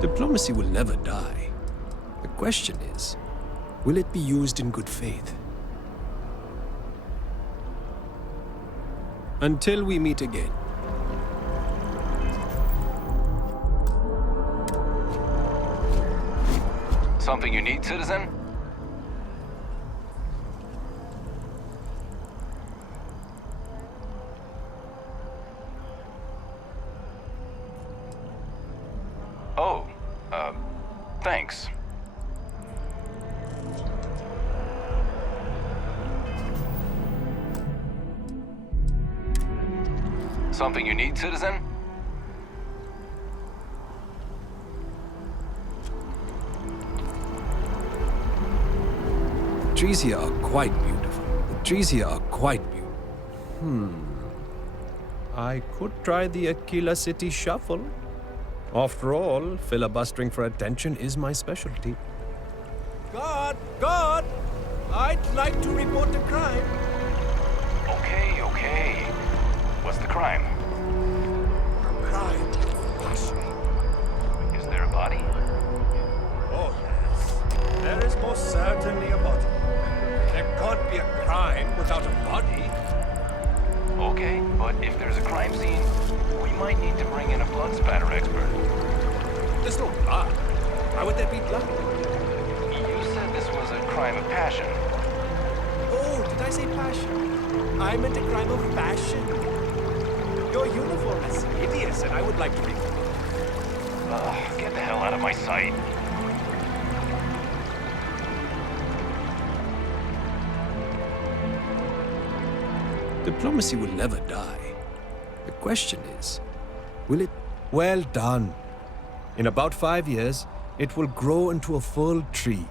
Diplomacy will never die. The question is, will it be used in good faith? Until we meet again. Something you need, citizen? Oh, thanks. Something you need, citizen? Trees here are quite beautiful. The trees here are quite beautiful. I could try the Aquila City Shuffle. After all, filibustering for attention is my specialty. God! God! I'd like to report a crime. Okay. What's the crime? A crime. Passion. Is there a body? Oh, yes. There is most certainly a body. There can't be a crime without a body. Okay, but if there's a crime scene, we might need to bring in a blood spatter expert. There's no blood. Why would there be blood? You said this was a crime of passion. Oh, did I say passion? I meant a crime of passion. Your uniform is hideous, and I would like to be... Get the hell out of my sight. Diplomacy will never die. The question is, will it? Well done. In about 5 years, it will grow into a full tree.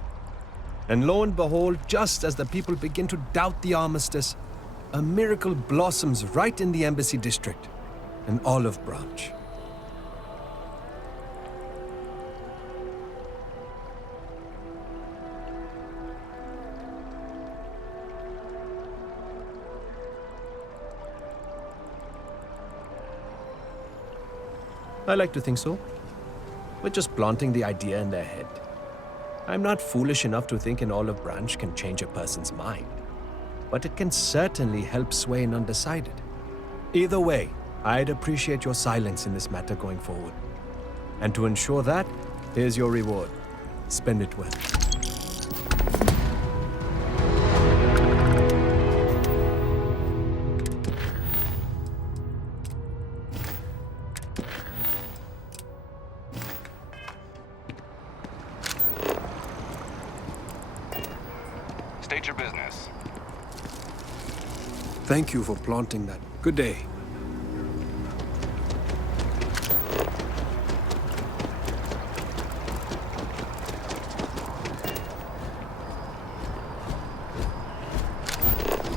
And lo and behold, just as the people begin to doubt the armistice, a miracle blossoms right in the embassy district, an olive branch. I like to think so. We're just planting the idea in their head. I'm not foolish enough to think an olive branch can change a person's mind, but it can certainly help sway an undecided. Either way, I'd appreciate your silence in this matter going forward. And to ensure that, here's your reward. Spend it well. State your business. Thank you for planting that. Good day.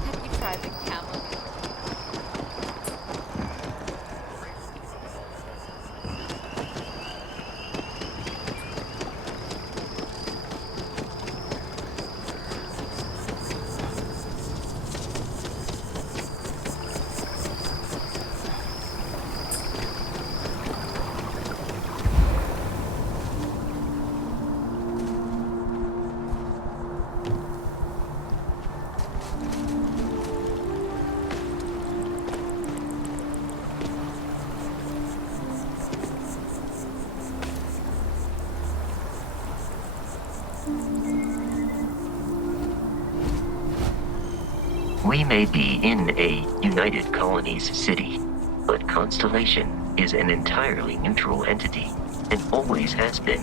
Have you tried the camel? We may be in a United Colonies city, but Constellation is an entirely neutral entity, and always has been.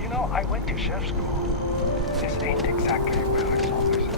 You know, I went to chef school. This ain't exactly where I saw myself.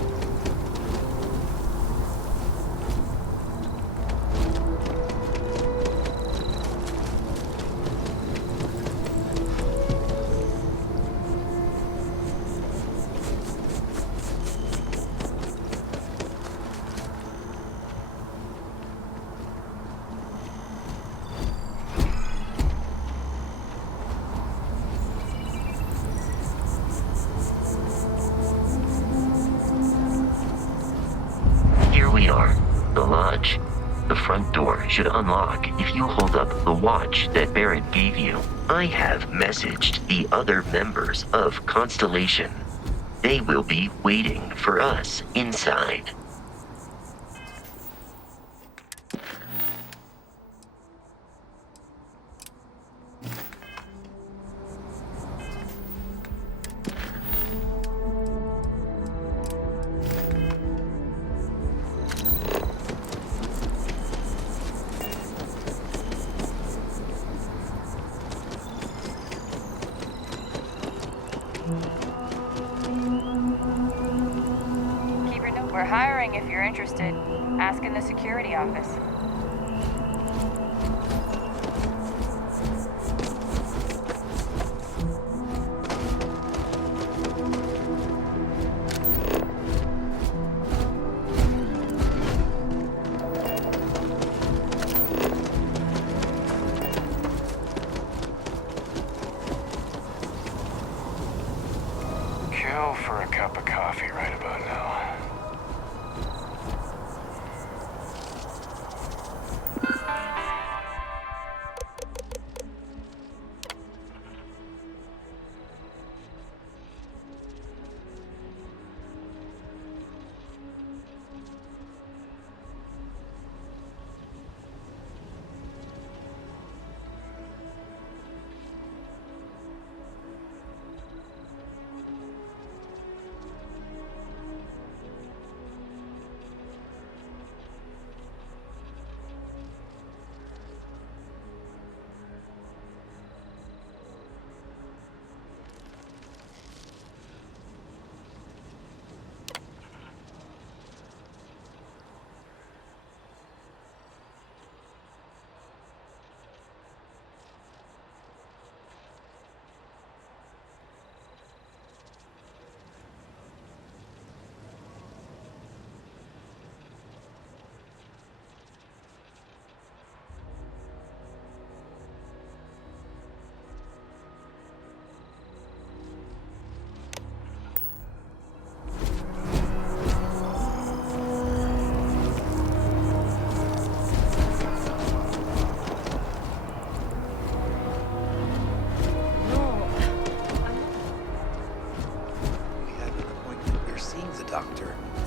Here we are, the lodge. The front door should unlock if you hold up the watch that Barrett gave you. I have messaged the other members of Constellation. They will be waiting for us inside. Keep your note. We're hiring if you're interested. Ask in the security office. Kill for a cup of coffee right about now.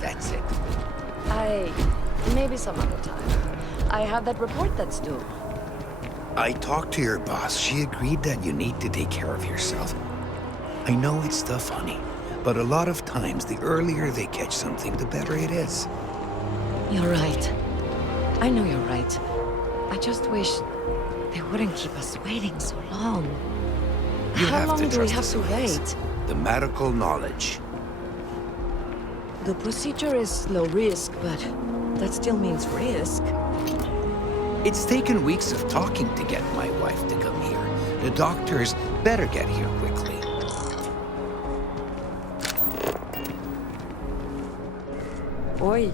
That's it. Maybe some other time. I have that report that's due. I talked to your boss. She agreed that you need to take care of yourself. I know it's tough, honey, but a lot of times the earlier they catch something, the better it is. You're right. I know you're right. I just wish they wouldn't keep us waiting so long. You How have long to do we trust have the to science, wait? the medical knowledge. The procedure is low risk, but that still means risk. It's taken weeks of talking to get my wife to come here. The doctors better get here quickly. Oi.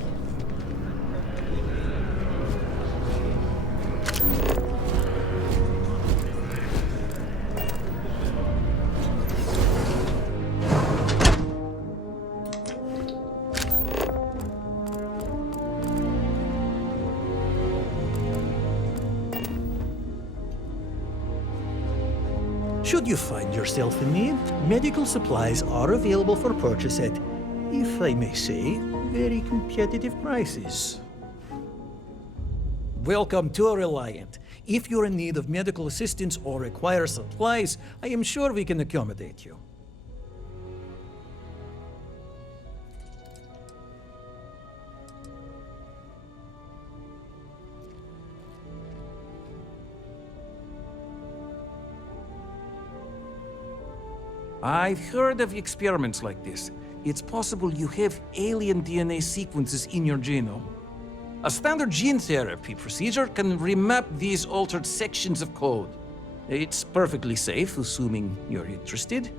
Should you find yourself in need, medical supplies are available for purchase at, if I may say, very competitive prices. Welcome to Reliant. If you're in need of medical assistance or require supplies, I am sure we can accommodate you. I've heard of experiments like this. It's possible you have alien DNA sequences in your genome. A standard gene therapy procedure can remap these altered sections of code. It's perfectly safe, assuming you're interested.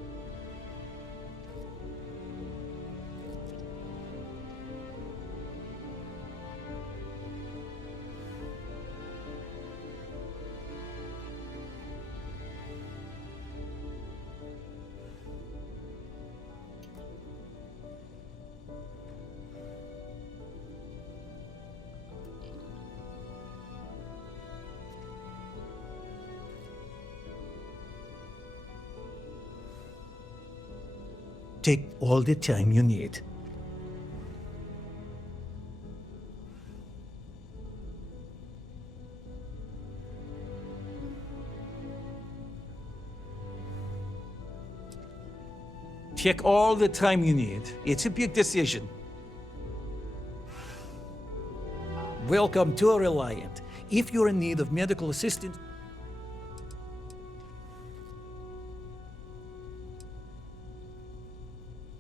Take all the time you need. Take all the time you need. It's a big decision. Welcome to Reliant. If you're in need of medical assistance,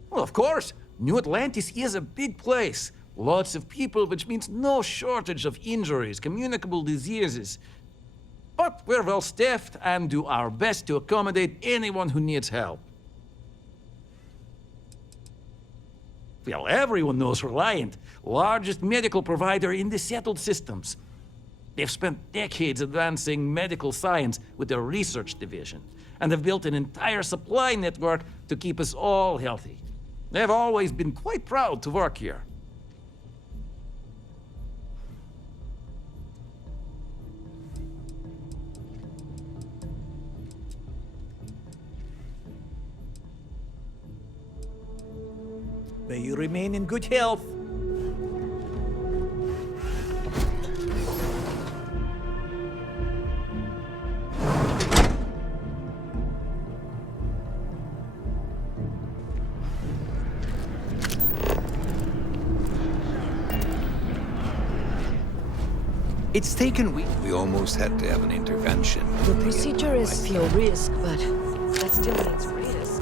well, of course, New Atlantis is a big place. Lots of people, which means no shortage of injuries, communicable diseases. But we're well staffed and do our best to accommodate anyone who needs help. Well, everyone knows Reliant, largest medical provider in the settled systems. They've spent decades advancing medical science with their research division, and have built an entire supply network to keep us all healthy. They've always been quite proud to work here. May you remain in good health. It's taken weeks. We almost had to have an intervention. The procedure is low risk, but that still means risk.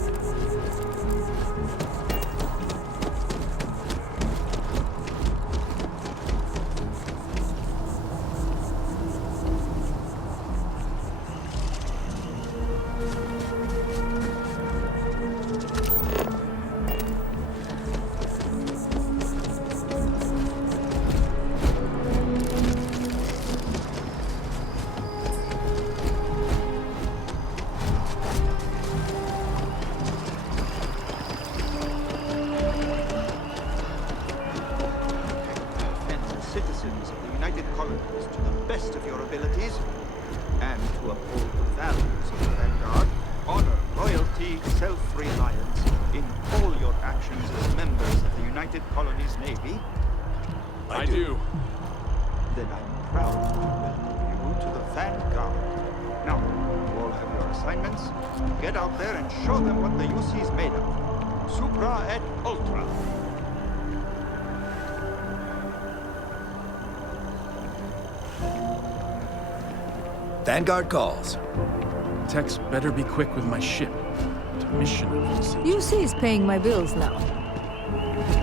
Citizens of the United Colonies to the best of your abilities, and to uphold the values of the Vanguard, honor, loyalty, self-reliance in all your actions as members of the United Colonies Navy. I do. Then I'm proud to welcome you to the Vanguard. Now, you all have your assignments. Get out there and show them what the UC's made of. supra et ultra. Vanguard calls. Tex better be quick with my ship. It's a mission of UC. UC is paying my bills now.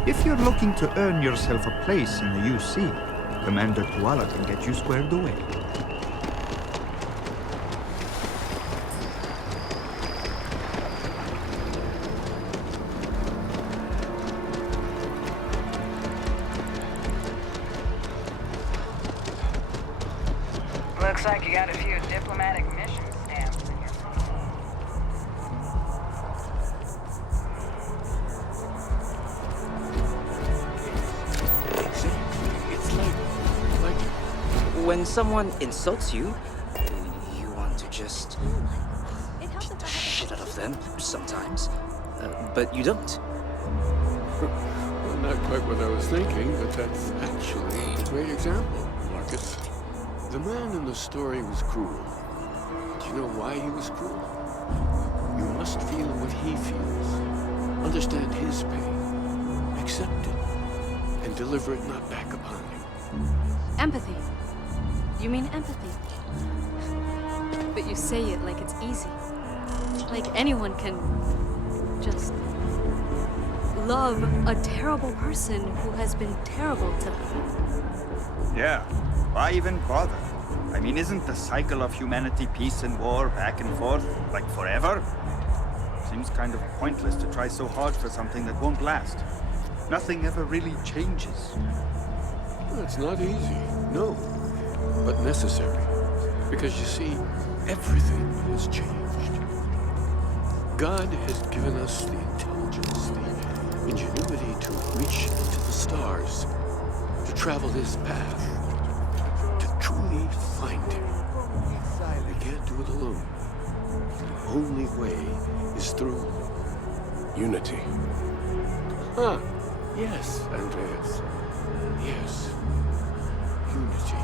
If you're looking to earn yourself a place in the UC, Commander Tuala can get you squared away. Looks like you got a few diplomatic mission stamps in your phone. It's like when someone insults you, you want to just beat the shit out of them sometimes, but you don't. Well, not quite what I was thinking, but that's actually a great example, Marcus. The man in the story was cruel. Do you know why he was cruel? You must feel what he feels, understand his pain, accept it, and deliver it not back upon him. Empathy. You mean empathy? But you say it like it's easy. Like anyone can just love a terrible person who has been terrible to them. Yeah, why even bother? I mean, isn't the cycle of humanity peace and war back and forth, like forever? Seems kind of pointless to try so hard for something that won't last. Nothing ever really changes. Well, it's not easy, no, but necessary. Because you see, everything has changed. God has given us the intelligence, the ingenuity to reach into the stars, to travel his path, to truly find him. We can't do it alone. The only way is through unity. Ah, yes, Andreas. Yes. Unity.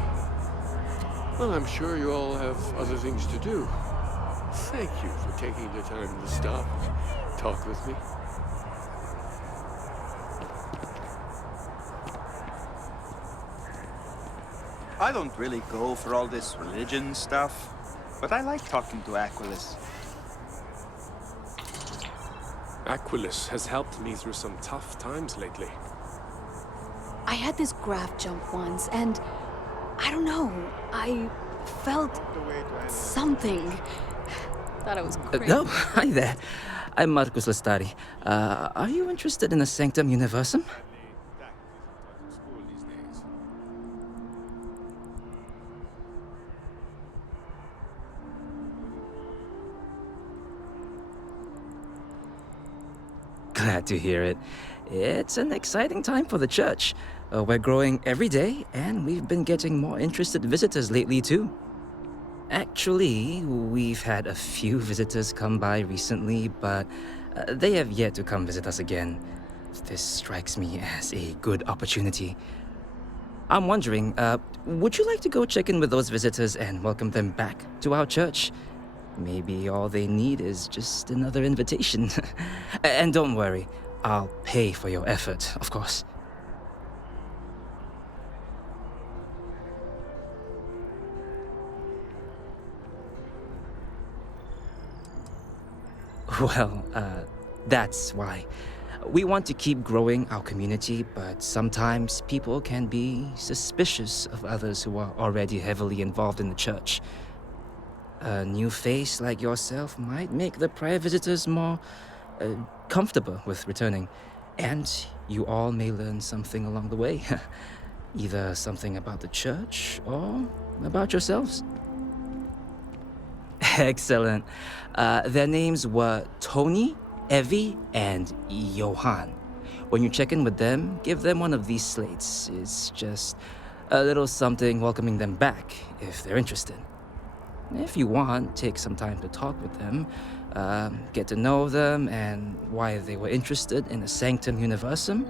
Well, I'm sure you all have other things to do. Thank you for taking the time to stop and talk with me. I don't really go for all this religion stuff, but I like talking to Aquilus. Aquilus has helped me through some tough times lately. I had this graph jump once, and I don't know, I felt something. Thought it was great. Oh, hi there. I'm Marcus Lestari. Are you interested in the Sanctum Universum? Glad to hear it. It's an exciting time for the church. We're growing every day, and we've been getting more interested visitors lately, too. Actually, we've had a few visitors come by recently, but they have yet to come visit us again. This strikes me as a good opportunity. I'm wondering, would you like to go check in with those visitors and welcome them back to our church? Maybe all they need is just another invitation. And don't worry, I'll pay for your effort, of course. Well, that's why. We want to keep growing our community, but sometimes people can be suspicious of others who are already heavily involved in the church. A new face like yourself might make the prior visitors more comfortable with returning, and you all may learn something along the way. Either something about the church or about yourselves. Excellent. Their names were Tony, Evie, and Johan. When you check in with them, give them one of these slates. It's just a little something welcoming them back, if they're interested. If you want, take some time to talk with them, get to know them and why they were interested in the Sanctum Universum.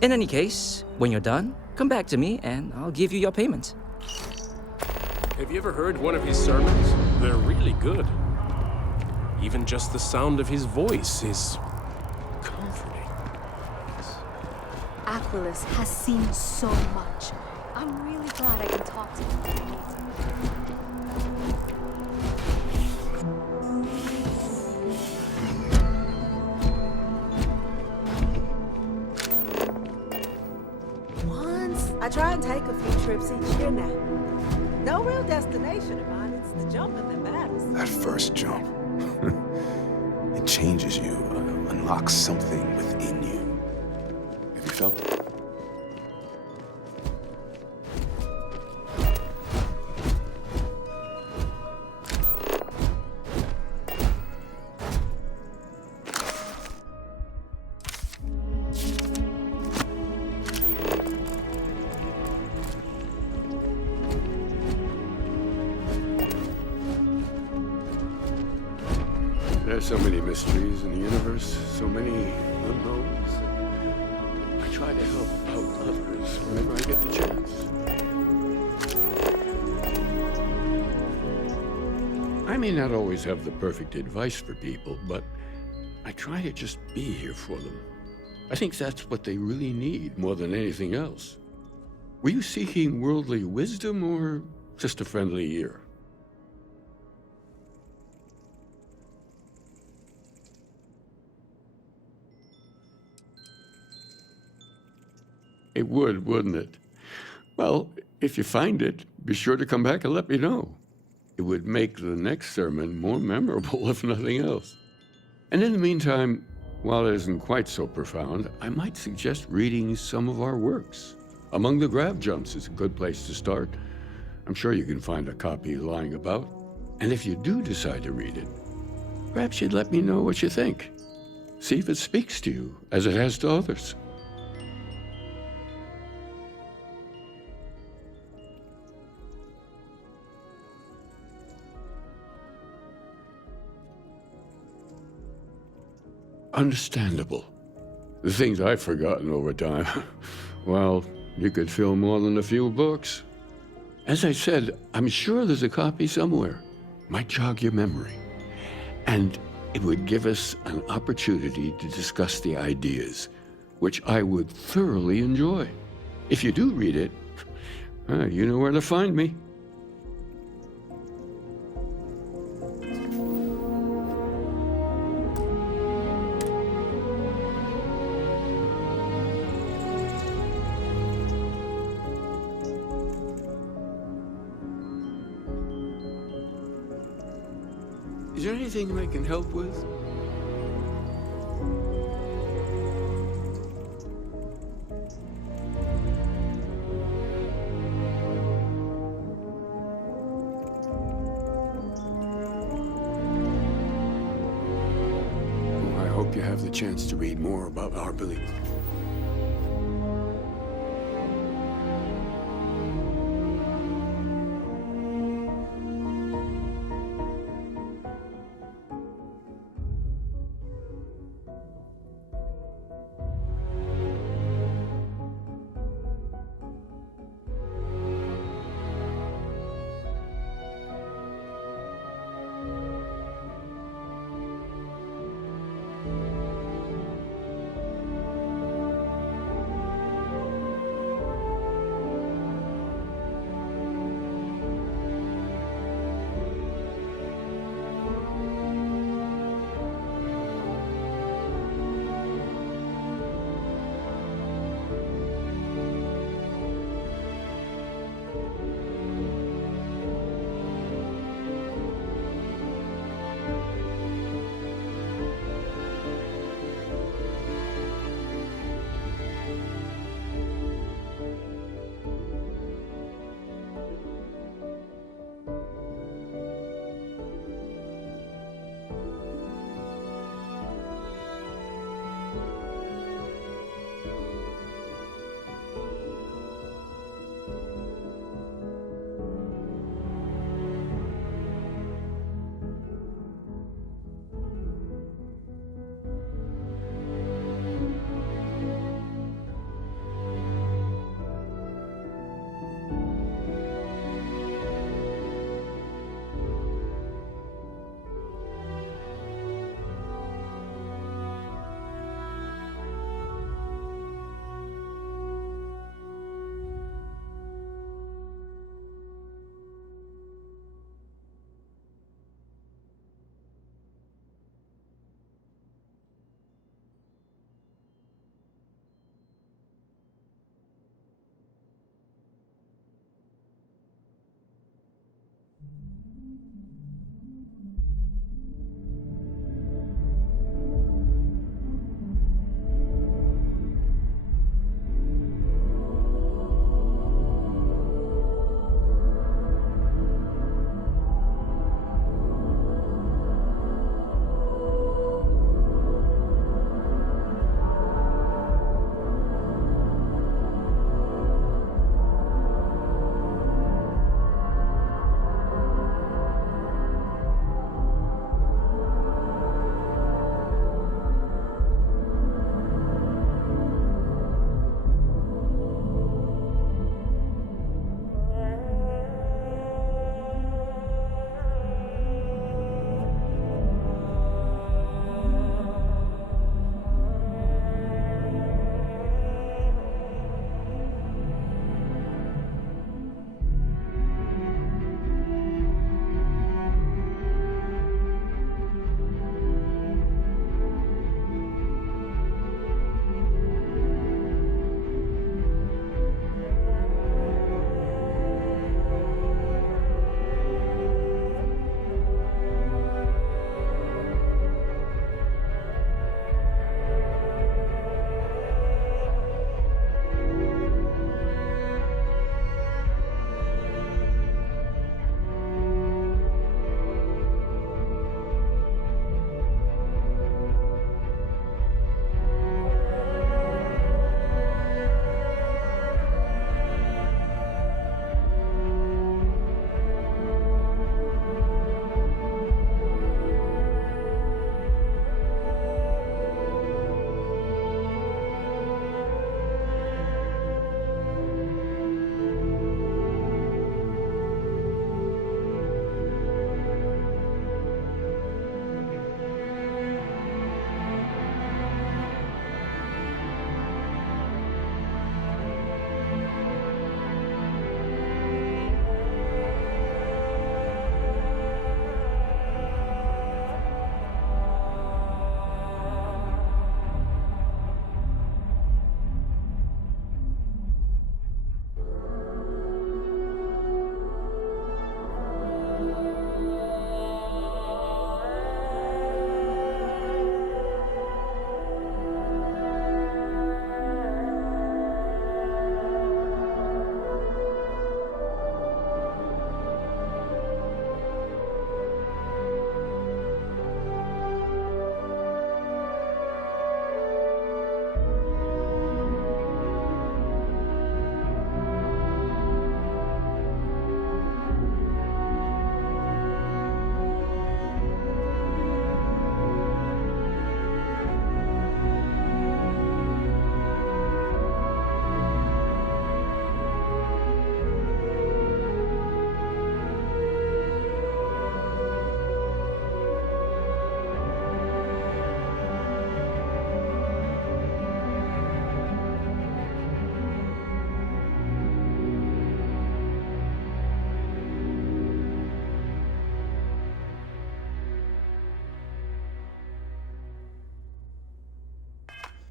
In any case, when you're done, come back to me and I'll give you your payment. Have you ever heard one of his sermons? They're really good. Even just the sound of his voice is comforting. Nicholas has seen so much. I'm really glad I can talk to him. Once, I try and take a few trips each year now. No real destination of mine, it's the jumping that matters. That first jump. It changes you, unlocks something within you. Have you felt it? There's so many mysteries in the universe, so many unknowns. I try to help out others whenever I get the chance. I may not always have the perfect advice for people, but I try to just be here for them. I think that's what they really need more than anything else. Were you seeking worldly wisdom or just a friendly ear? It would, wouldn't it? Well, if you find it, be sure to come back and let me know. It would make the next sermon more memorable, if nothing else. And in the meantime, while it isn't quite so profound, I might suggest reading some of our works. Among the Grab Jumps is a good place to start. I'm sure you can find a copy lying about. And if you do decide to read it, perhaps you'd let me know what you think. See if it speaks to you, as it has to others. Understandable. The things I've forgotten over time. Well, you could fill more than a few books. As I said, I'm sure there's a copy somewhere. Might jog your memory. And it would give us an opportunity to discuss the ideas, which I would thoroughly enjoy. If you do read it, you know where to find me. Is there anything I can help with? I hope you have the chance to read more about our belief.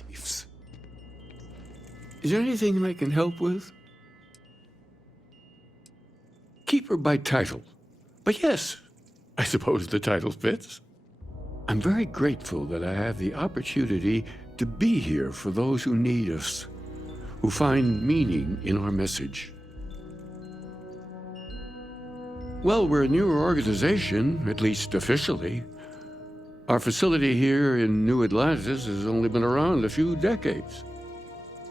beliefs. Is there anything I can help with? Keeper by title. But yes, I suppose the title fits. I'm very grateful that I have the opportunity to be here for those who need us, who find meaning in our message. Well, we're a newer organization, at least officially. Our facility here in New Atlantis has only been around a few decades.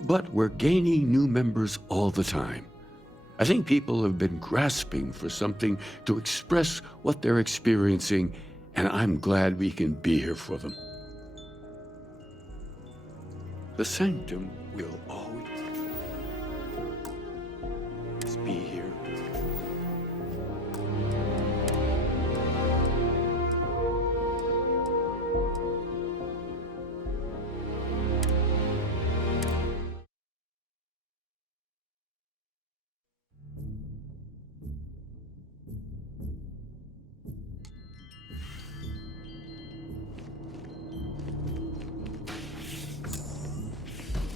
But we're gaining new members all the time. I think people have been grasping for something to express what they're experiencing, and I'm glad we can be here for them. The Sanctum will always be here.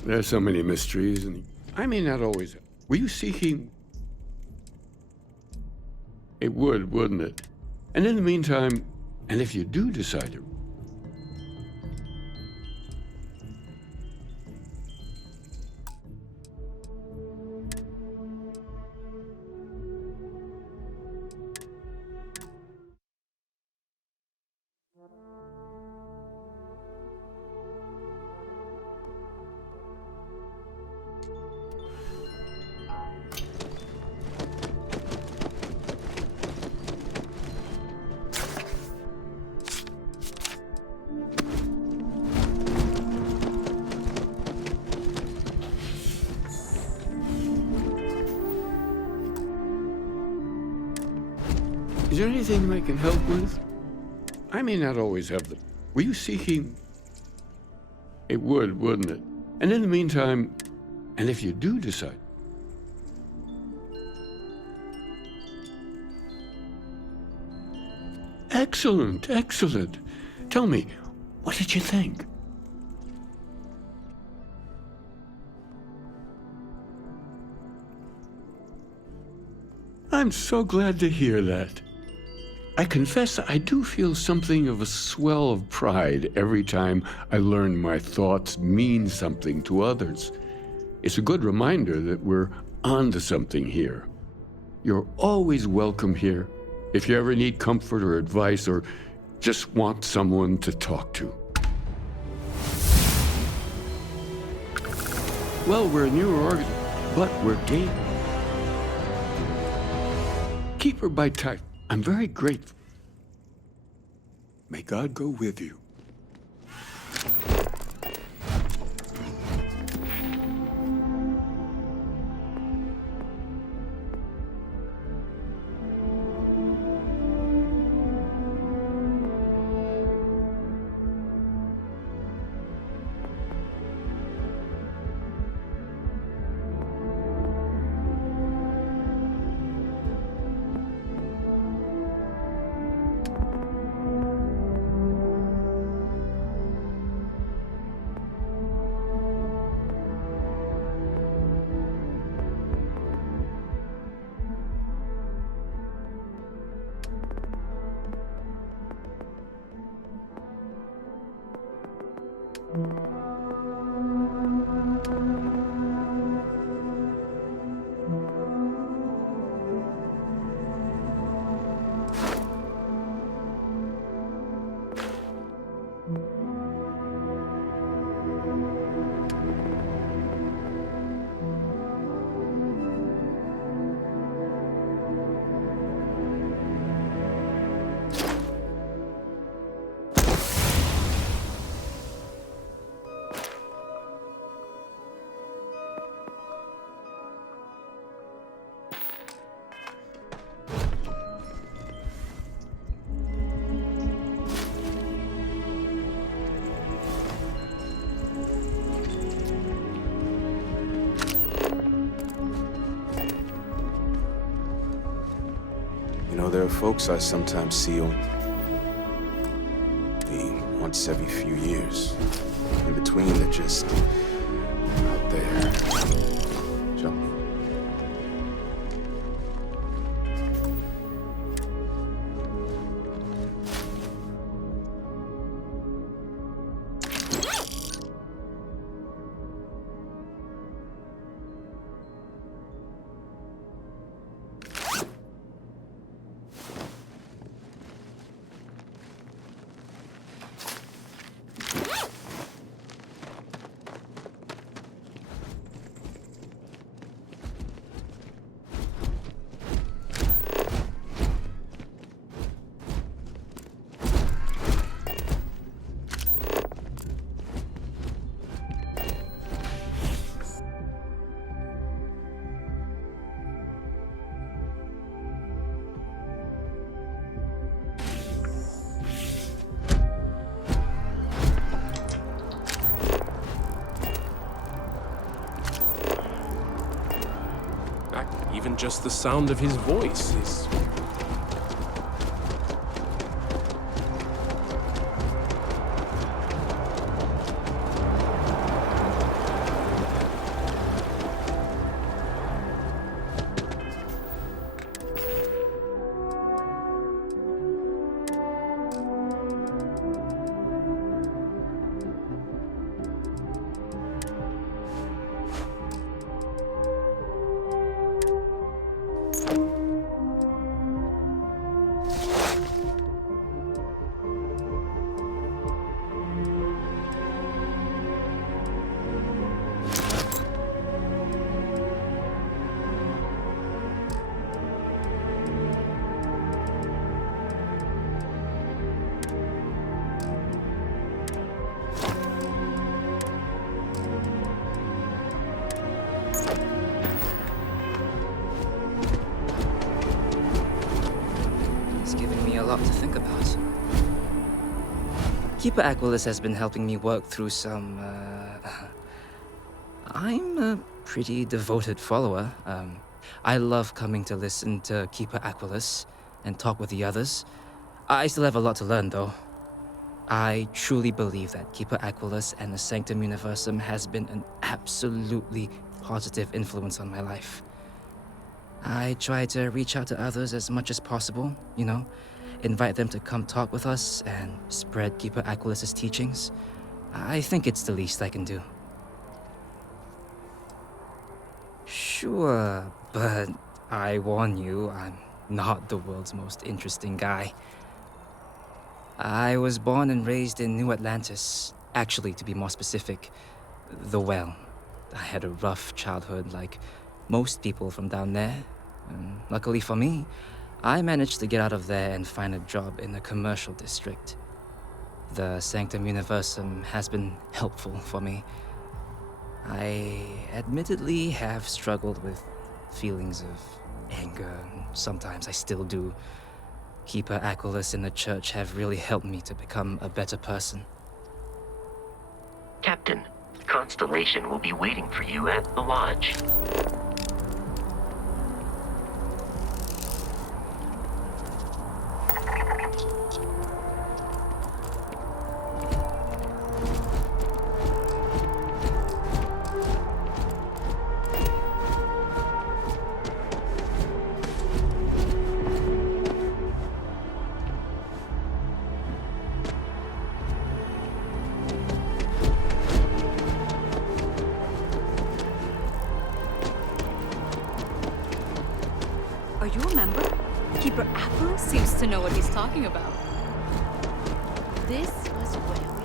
There's so many mysteries, and I may not always. Were you seeking? It would, wouldn't it? And in the meantime, and if you do decide to. Is there anything I can help with? I may not always have them. Were you seeking? It would, wouldn't it? And in the meantime, and if you do decide. Excellent, excellent. Tell me, what did you think? I'm so glad to hear that. I confess I do feel something of a swell of pride every time I learn my thoughts mean something to others. It's a good reminder that we're onto something here. You're always welcome here if you ever need comfort or advice or just want someone to talk to. Well, we're a newer organization, but we're game. Keeper by title. I'm very grateful. May God go with you. You know, there are folks I sometimes see on the once every few years. In between, they're just out there. Jumping. Even just the sound of his voice is... A lot to think about. Keeper Aquilus has been helping me work through some, I'm a pretty devoted follower. I love coming to listen to Keeper Aquilus and talk with the others. I still have a lot to learn, though. I truly believe that Keeper Aquilus and the Sanctum Universum has been an absolutely positive influence on my life. I try to reach out to others as much as possible, you know, invite them to come talk with us and spread Keeper Aquilus' teachings. I think it's the least I can do. Sure, but I warn you, I'm not the world's most interesting guy. I was born and raised in New Atlantis. Actually, to be more specific, the Well. I had a rough childhood like most people from down there. And luckily for me, I managed to get out of there and find a job in the commercial district. The Sanctum Universum has been helpful for me. I admittedly have struggled with feelings of anger, and sometimes I still do. Keeper Aquilus and the church have really helped me to become a better person. Captain, Constellation will be waiting for you at the lodge. Are you a member? Keeper Aquilus seems to know what he's talking about. This was where we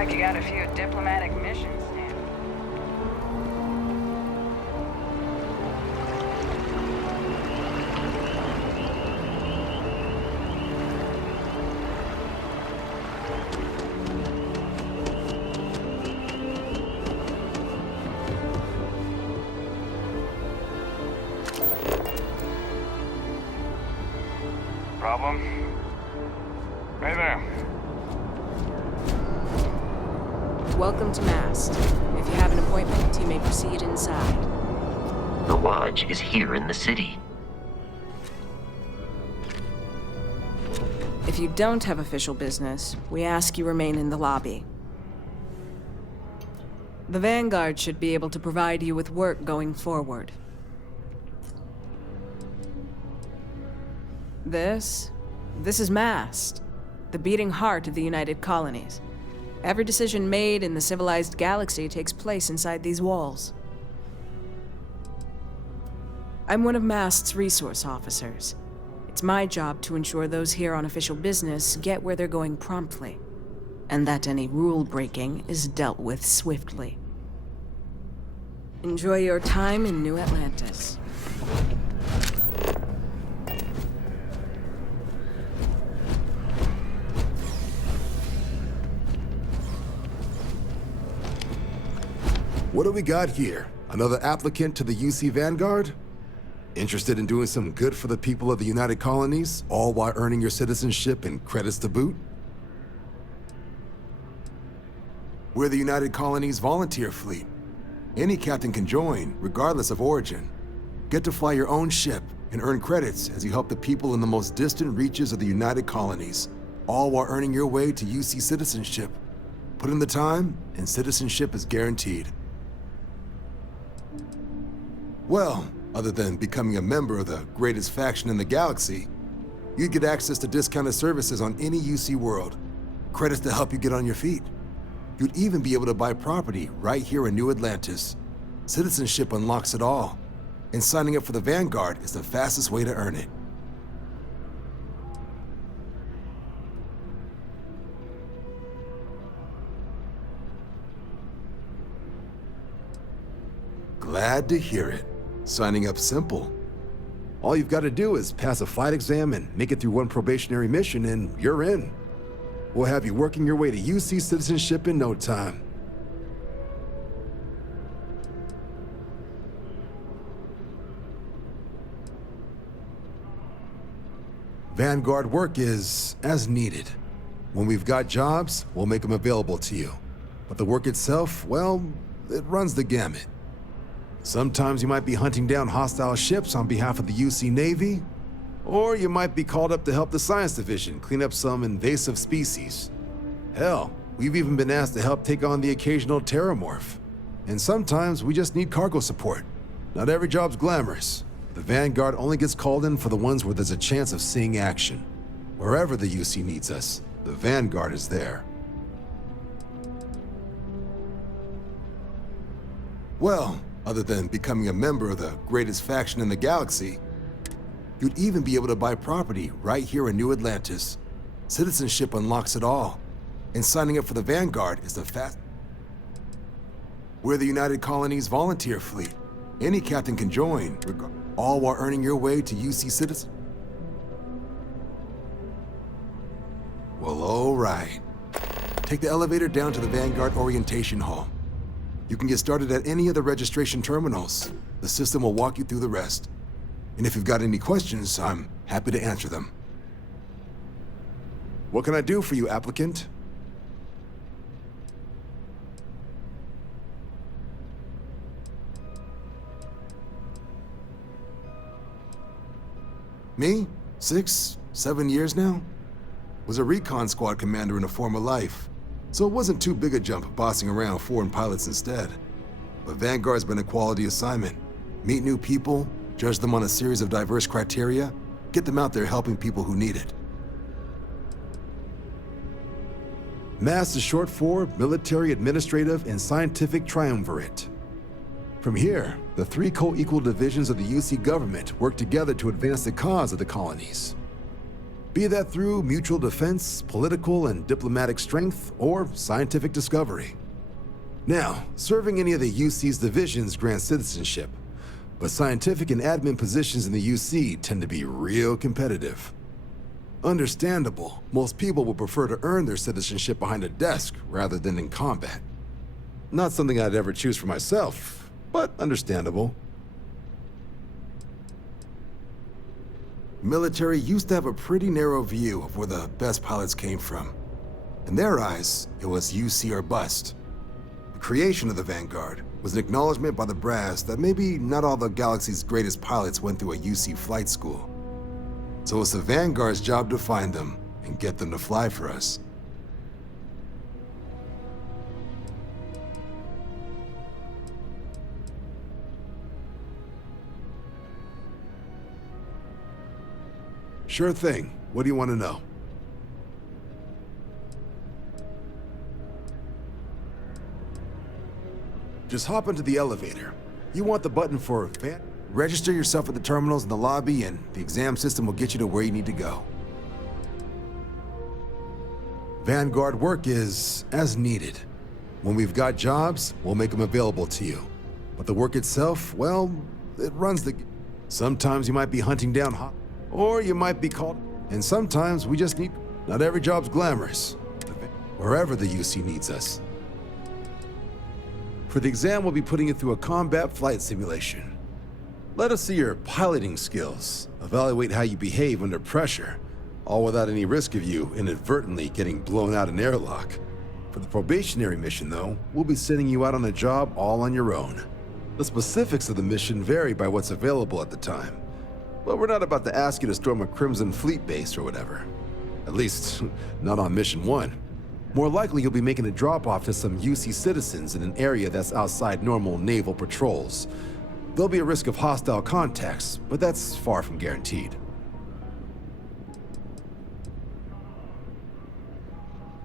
like you got a few diplomatic missions stamped. Problem? Hey there. Welcome to Mast. If you have an appointment, you may proceed inside. The lodge is here in the city. If you don't have official business, we ask you remain in the lobby. The Vanguard should be able to provide you with work going forward. This is Mast, the beating heart of the United Colonies. Every decision made in the civilized galaxy takes place inside these walls. I'm one of Mast's resource officers. It's my job to ensure those here on official business get where they're going promptly, and that any rule breaking is dealt with swiftly. Enjoy your time in New Atlantis. What do we got here? Another applicant to the UC Vanguard? Interested in doing some good for the people of the United Colonies, all while earning your citizenship and credits to boot? We're the United Colonies volunteer fleet. Any captain can join, regardless of origin. Get to fly your own ship and earn credits as you help the people in the most distant reaches of the United Colonies, all while earning your way to UC citizenship. Put in the time, and citizenship is guaranteed. Well, other than becoming a member of the greatest faction in the galaxy, you'd get access to discounted services on any UC world, credits to help you get on your feet. You'd even be able to buy property right here in New Atlantis. Citizenship unlocks it all, and signing up for the Vanguard is the fastest way to earn it. Glad to hear it. Signing up's simple. All you've got to do is pass a flight exam and make it through one probationary mission and you're in. We'll have you working your way to UC citizenship in no time. Vanguard work is as needed. When we've got jobs, we'll make them available to you. But the work itself, well, it runs the gamut. Sometimes you might be hunting down hostile ships on behalf of the UC Navy, or you might be called up to help the Science Division clean up some invasive species. Hell, we've even been asked to help take on the occasional terramorph. And sometimes we just need cargo support. Not every job's glamorous. The Vanguard only gets called in for the ones where there's a chance of seeing action. Wherever the UC needs us, the Vanguard is there. Well, other than becoming a member of the greatest faction in the galaxy, you'd even be able to buy property right here in New Atlantis. Citizenship unlocks it all, and signing up for the Vanguard is the fast. We're the United Colonies volunteer fleet. Any captain can join, all while earning your way to UC citizen. Well, all right. Take the elevator down to the Vanguard Orientation Hall. You can get started at any of the registration terminals. The system will walk you through the rest. And if you've got any questions, I'm happy to answer them. What can I do for you, applicant? Me? 6, 7 years now? Was a recon squad commander in a former life. So it wasn't too big a jump bossing around foreign pilots instead. But Vanguard's been a quality assignment. Meet new people, judge them on a series of diverse criteria, get them out there helping people who need it. MAST is short for Military, Administrative, and Scientific Triumvirate. From here, the 3 co-equal divisions of the UC government work together to advance the cause of the colonies. Be that through mutual defense, political and diplomatic strength, or scientific discovery. Now, serving any of the UC's divisions grants citizenship, but scientific and admin positions in the UC tend to be real competitive. Understandable, most people would prefer to earn their citizenship behind a desk rather than in combat. Not something I'd ever choose for myself, but understandable. Military used to have a pretty narrow view of where the best pilots came from. In their eyes, it was UC or bust. The creation of the Vanguard was an acknowledgement by the brass that maybe not all the galaxy's greatest pilots went through a UC flight school. So it's the Vanguard's job to find them and get them to fly for us. Sure thing. What do you want to know? Just hop into the elevator. You want the button for register yourself at the terminals in the lobby, and the exam system will get you to where you need to go. Vanguard work is as needed. When we've got jobs, we'll make them available to you. But the work itself, well, it runs the... Sometimes you might be hunting down or you might be called, and sometimes we just need... Not every job's glamorous. Wherever the UC needs us. For the exam, we'll be putting you through a combat flight simulation. Let us see your piloting skills, evaluate how you behave under pressure, all without any risk of you inadvertently getting blown out an airlock. For the probationary mission, though, we'll be sending you out on a job all on your own. The specifics of the mission vary by what's available at the time. But we're not about to ask you to storm a Crimson Fleet base or whatever. At least, not on Mission 1. More likely, you'll be making a drop-off to some UC citizens in an area that's outside normal naval patrols. There'll be a risk of hostile contacts, but that's far from guaranteed.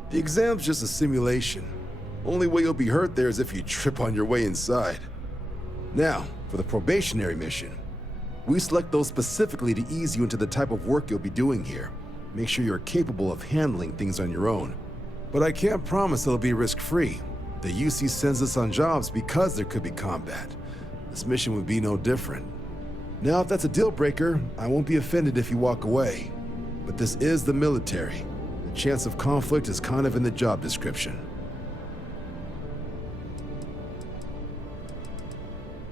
The exam's just a simulation. Only way you'll be hurt there is if you trip on your way inside. Now, for the probationary mission. We select those specifically to ease you into the type of work you'll be doing here. Make sure you're capable of handling things on your own. But I can't promise it'll be risk-free. The UC sends us on jobs because there could be combat. This mission would be no different. Now, if that's a deal breaker, I won't be offended if you walk away. But this is the military. The chance of conflict is kind of in the job description.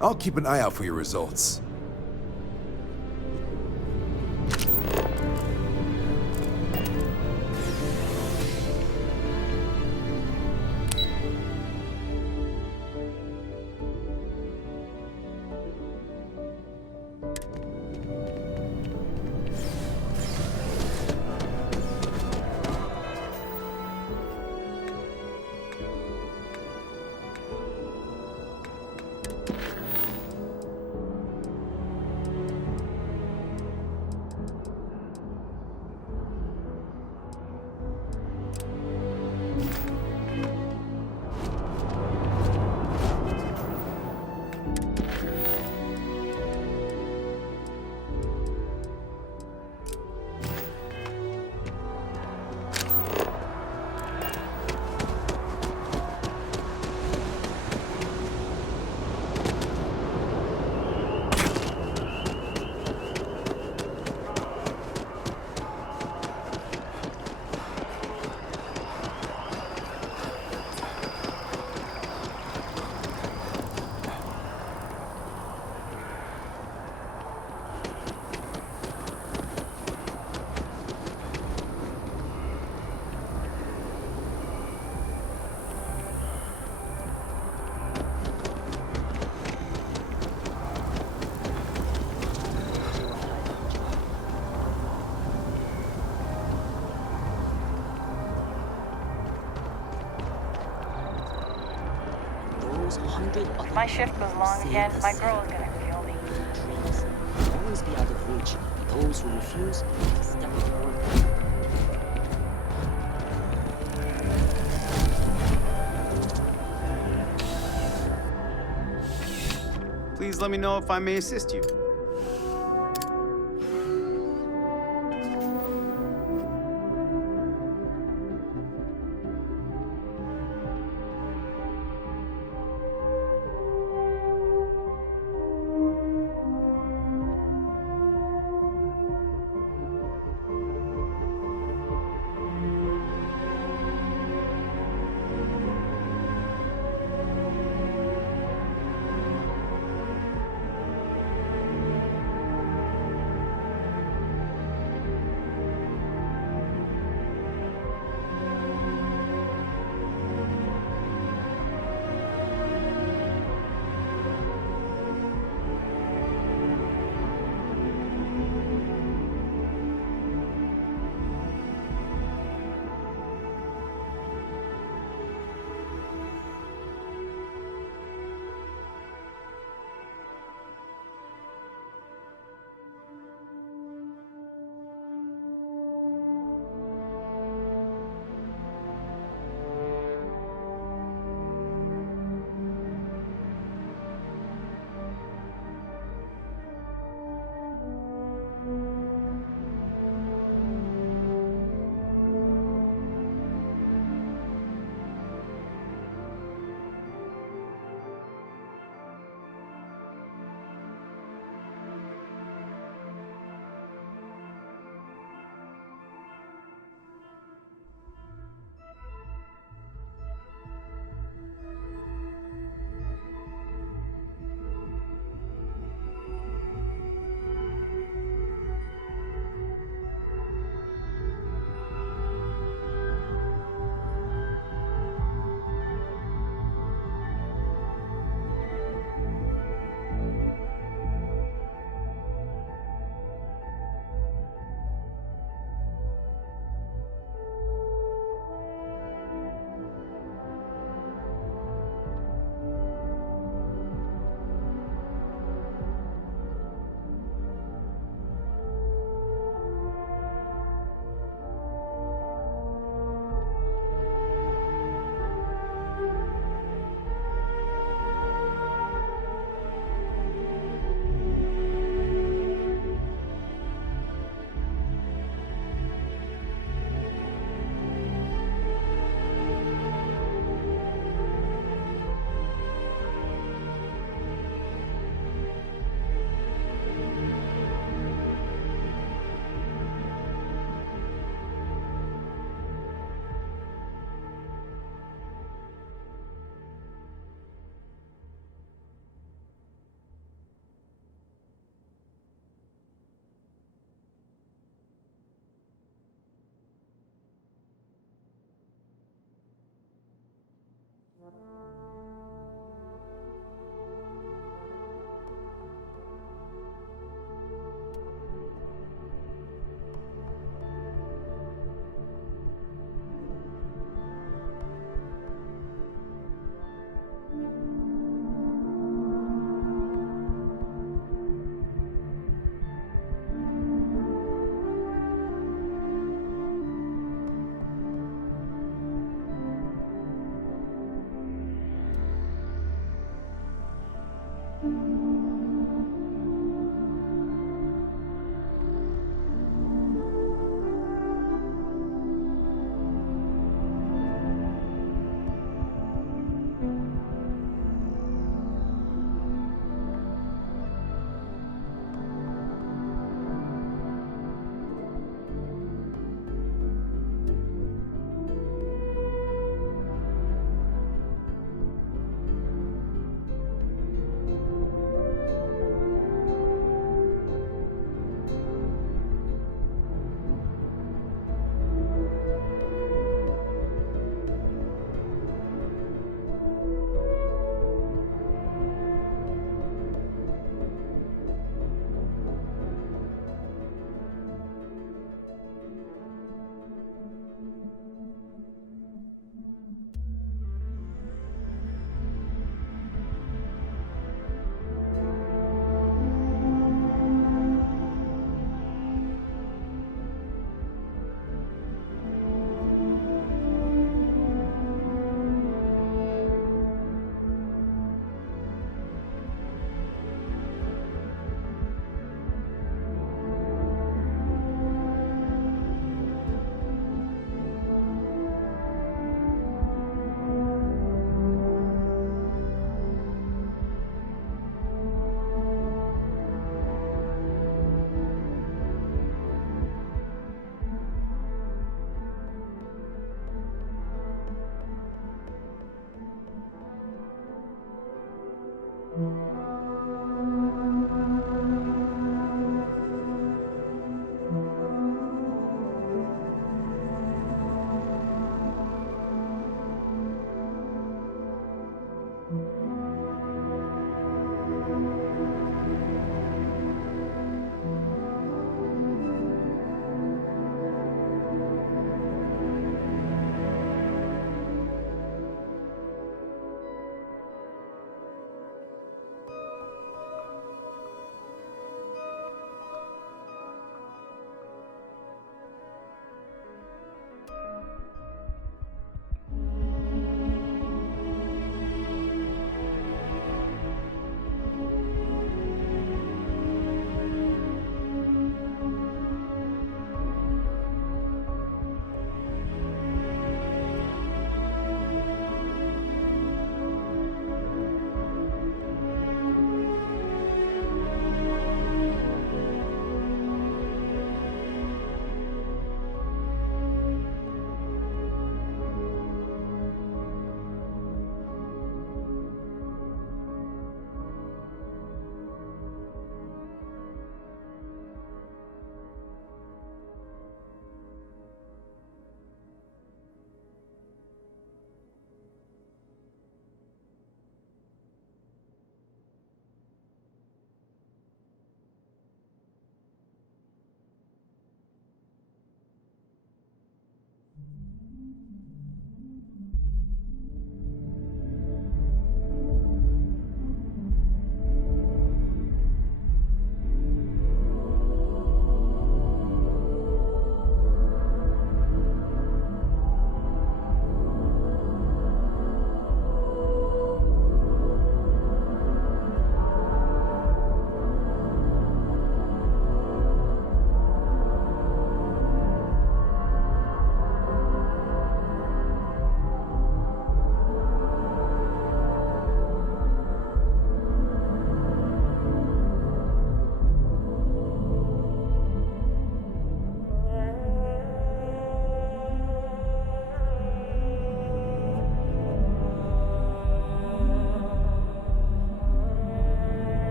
I'll keep an eye out for your results. If my shift goes long again, my girl is gonna kill me. Always be out of reach. Those who refuse, step forward. Please let me know if I may assist you.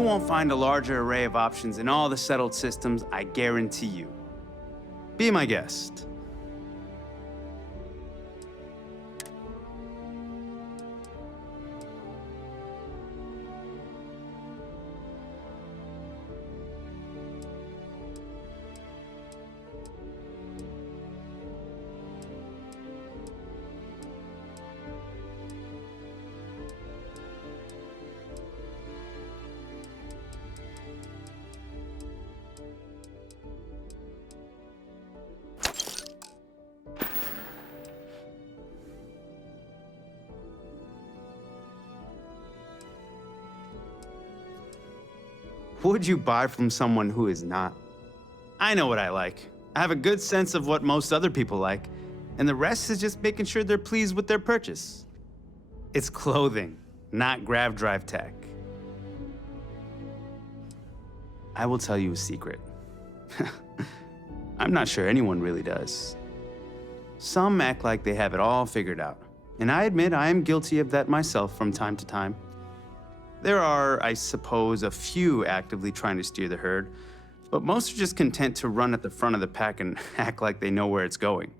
You won't find a larger array of options in all the settled systems, I guarantee you. Be my guest. What would you buy from someone who is not? I know what I like. I have a good sense of what most other people like, and the rest is just making sure they're pleased with their purchase. It's clothing, not grav drive tech. I will tell you a secret. I'm not sure anyone really does. Some act like they have it all figured out, and I admit I am guilty of that myself from time to time. There are, I suppose, a few actively trying to steer the herd, but most are just content to run at the front of the pack and act like they know where it's going.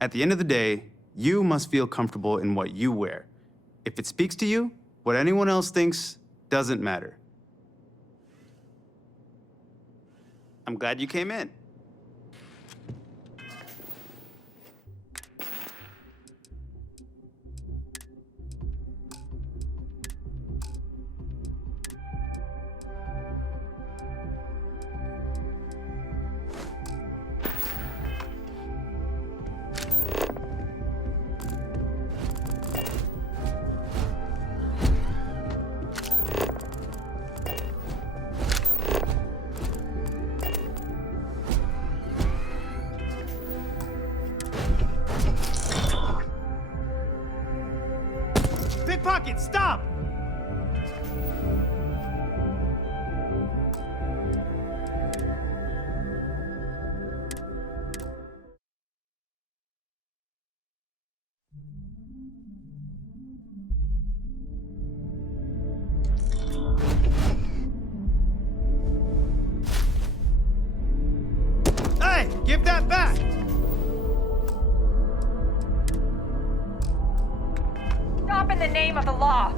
At the end of the day, you must feel comfortable in what you wear. If it speaks to you, what anyone else thinks doesn't matter. I'm glad you came in. Pickpocket, stop! Hey, give that back! Stop in the name of the law.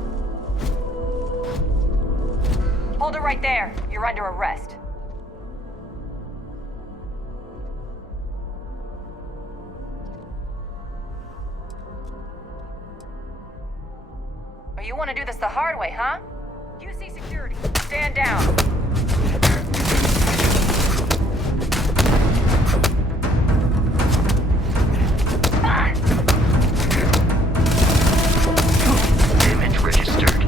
Hold it right there. You're under arrest. Oh, you want to do this the hard way, huh? QC security, stand down. Damage registered.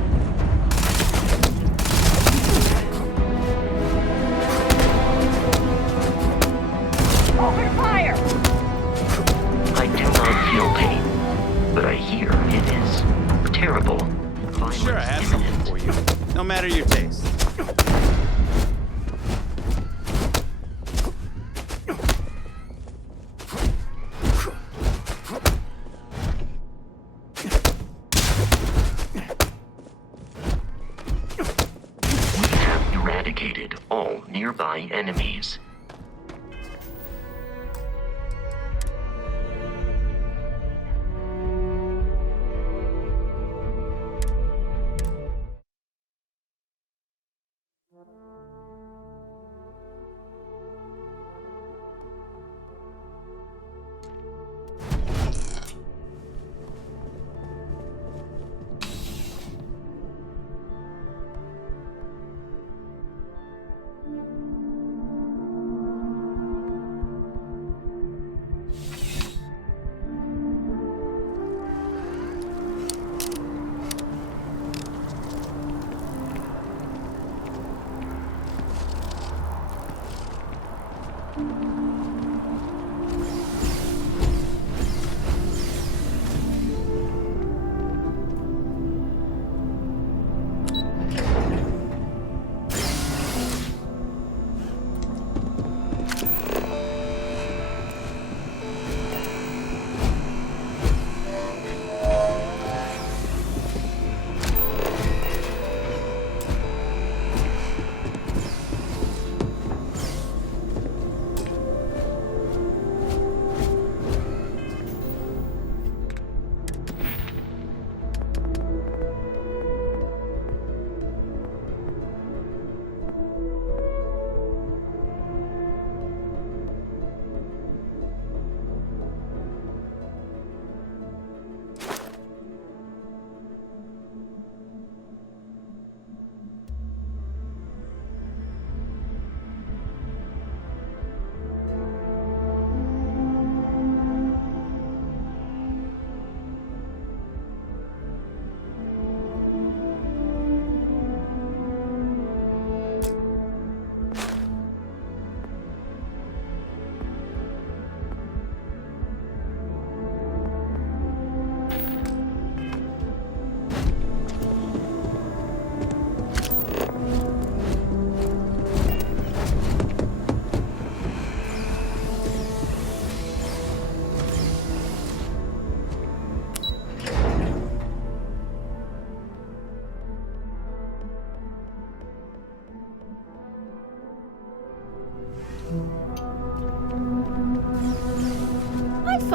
Open fire! I do not feel pain, but I hear it is terrible. I'm sure I have something for you, no matter your taste. We have eradicated all nearby enemies.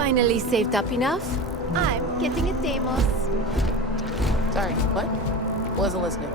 finally saved up enough? I'm getting a Deimos. Sorry, what? Wasn't listening.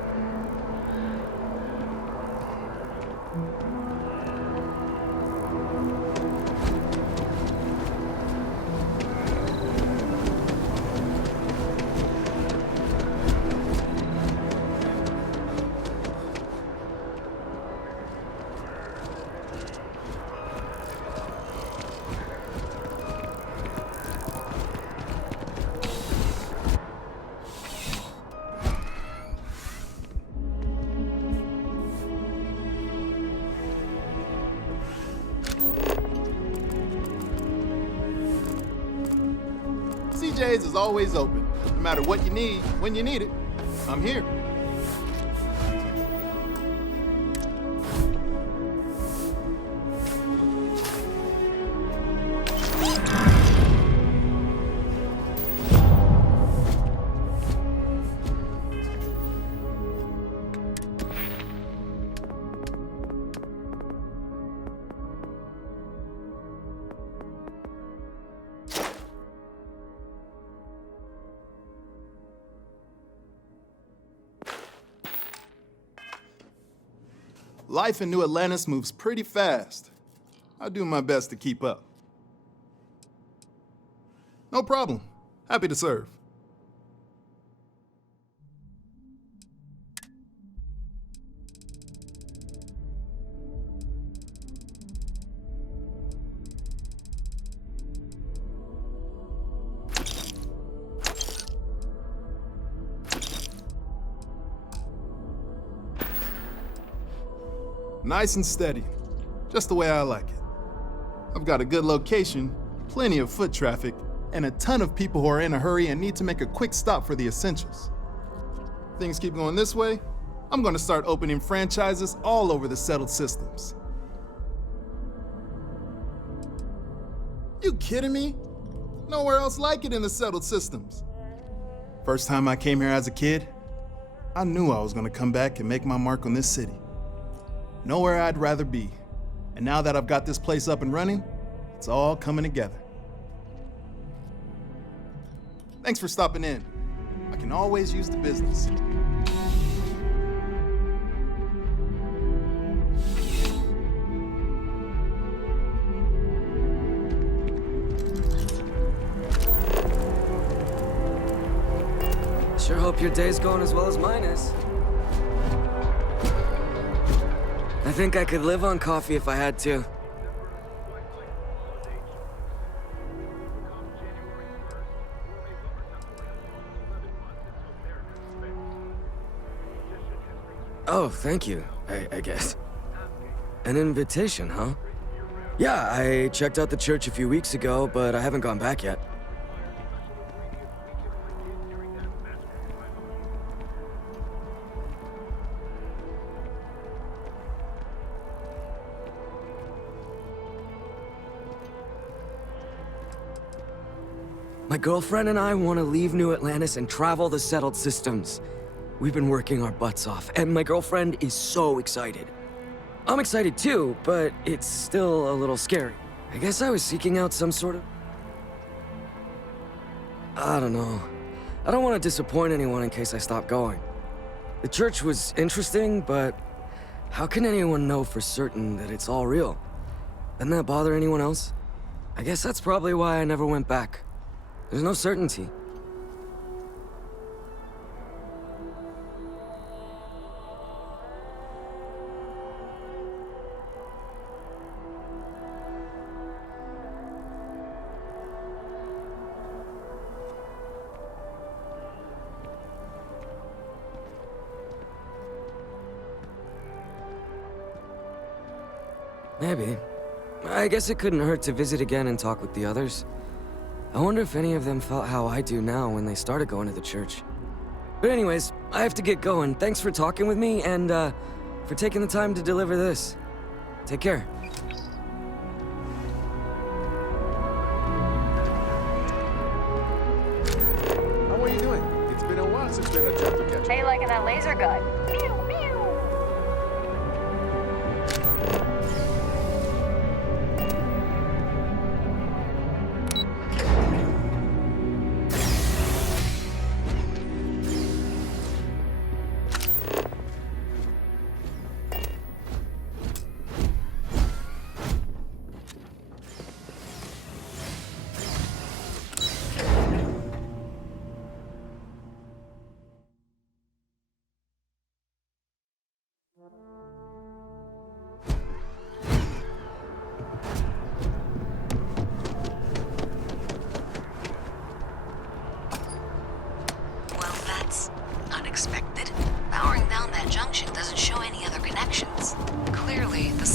CJ's is always open. No matter what you need, when you need it, I'm here. Life in New Atlantis moves pretty fast. I do my best to keep up. No problem. Happy to serve. Nice and steady, just the way I like it. I've got a good location, plenty of foot traffic, and a ton of people who are in a hurry and need to make a quick stop for the essentials. Things keep going this way, I'm gonna start opening franchises all over the settled systems. You kidding me? Nowhere else like it in the settled systems. First time I came here as a kid, I knew I was gonna come back and make my mark on this city. Nowhere I'd rather be. And now that I've got this place up and running, it's all coming together. Thanks for stopping in. I can always use the business. Sure hope your day's going as well as mine is. I think I could live on coffee if I had to. Oh, thank you, I guess. An invitation, huh? Yeah, I checked out the church a few weeks ago, but I haven't gone back yet. My girlfriend and I want to leave New Atlantis and travel the settled systems. We've been working our butts off, and my girlfriend is so excited. I'm excited too, but it's still a little scary. I guess I was seeking out some sort of... I don't know. I don't want to disappoint anyone in case I stop going. The church was interesting, but how can anyone know for certain that it's all real? Doesn't that bother anyone else? I guess that's probably why I never went back. There's no certainty. Maybe. I guess it couldn't hurt to visit again and talk with the others. I wonder if any of them felt how I do now when they started going to the church. But anyways, I have to get going. Thanks for talking with me and for taking the time to deliver this. Take care. How are you doing? It's been a while since we had a chance to catch up. How you liking that laser gun? Pew, pew.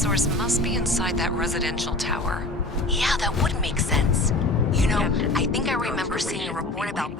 source must be inside that residential tower. Yeah, that would make sense. You know, I think I remember seeing a report about...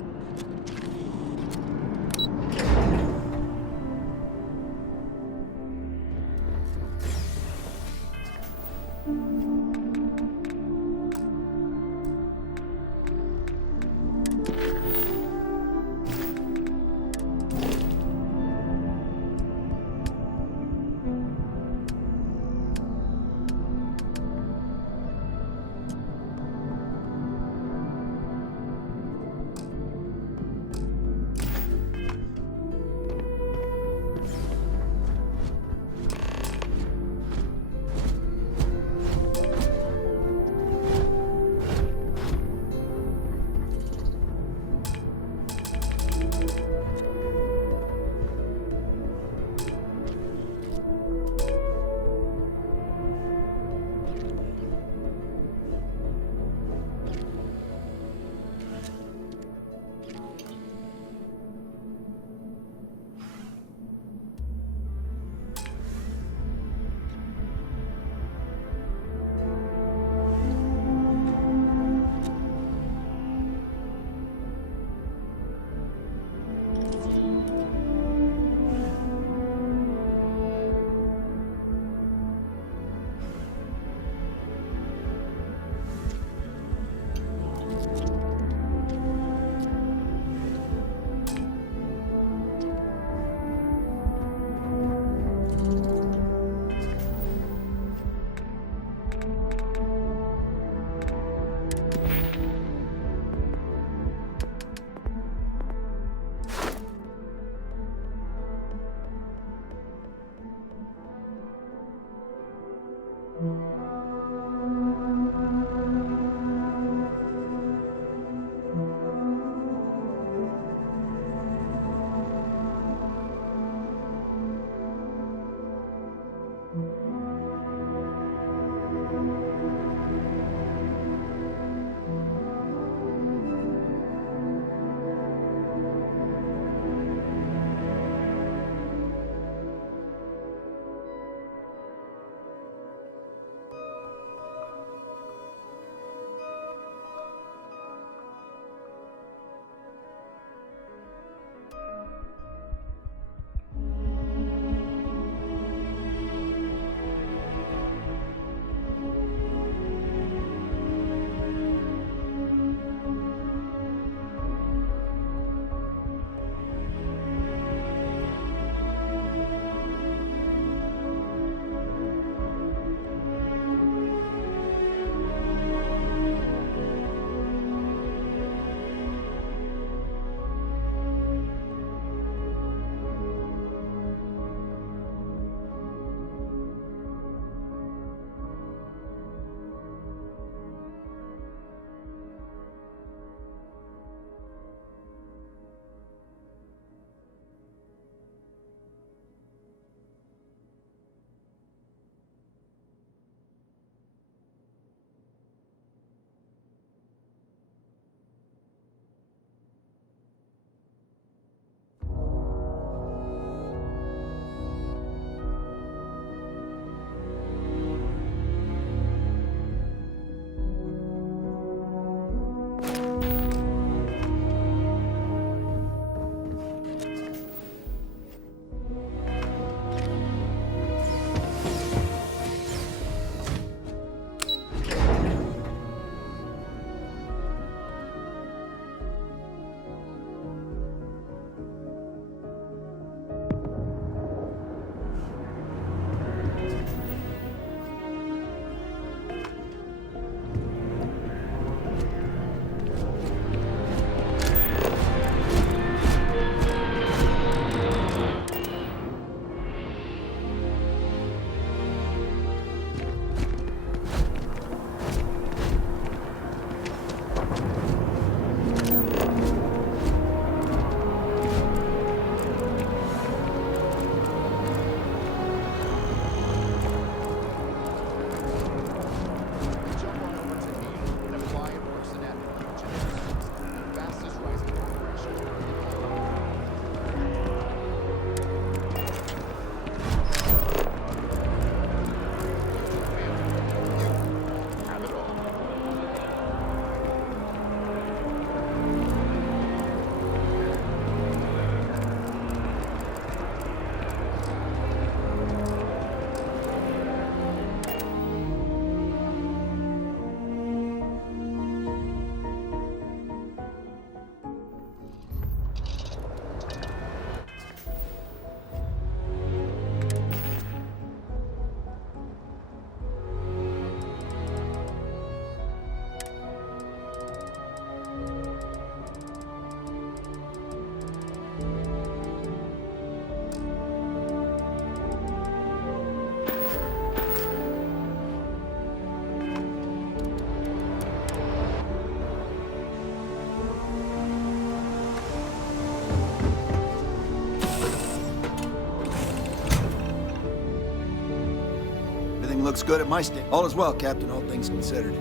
Everything looks good at my state. All is well, Captain, all things considered.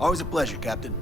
Always a pleasure, Captain.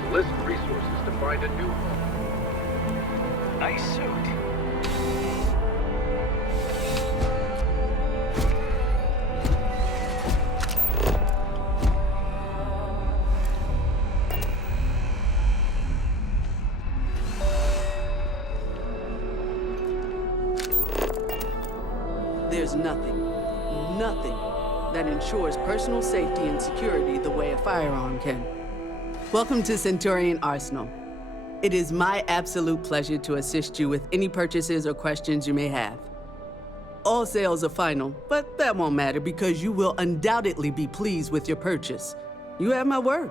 solicit resources to find a new home. Nice suit. There's nothing that ensures personal safety and security the way a firearm can. Welcome to Centurion Arsenal. It is my absolute pleasure to assist you with any purchases or questions you may have. All sales are final, but that won't matter because you will undoubtedly be pleased with your purchase. You have my word.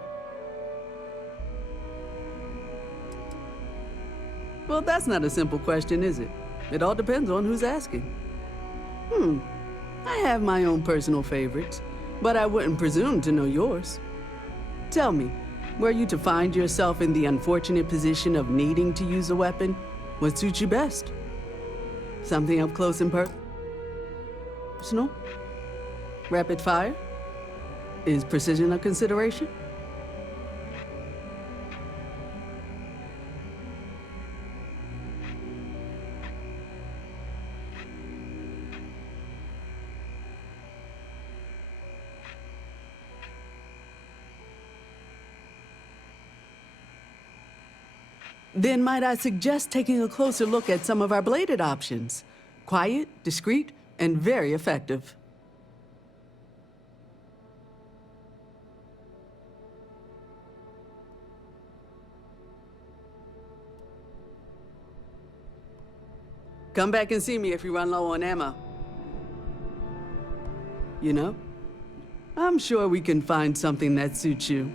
Well, that's not a simple question, is it? It all depends on who's asking. I have my own personal favorites, but I wouldn't presume to know yours. Tell me, were you to find yourself in the unfortunate position of needing to use a weapon, what suits you best? Something up close and personal? Rapid fire? Is precision a consideration? Then might I suggest taking a closer look at some of our bladed options? Quiet, discreet, and very effective. Come back and see me if you run low on ammo. You know, I'm sure we can find something that suits you.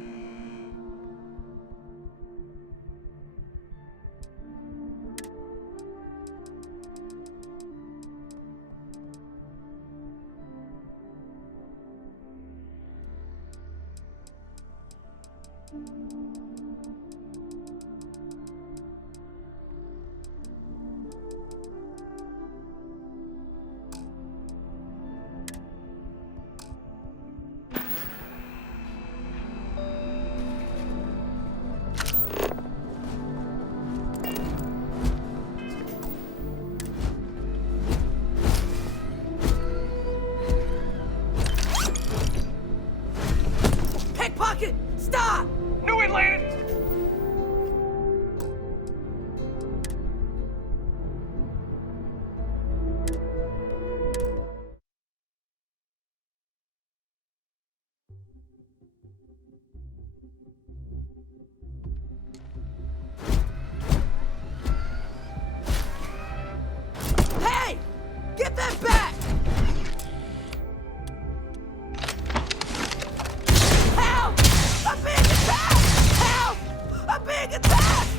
Pickpocket! Stop! Knew it landed! Hey! Get that back! Help! I'm being attacked! Help! I'm being attacked!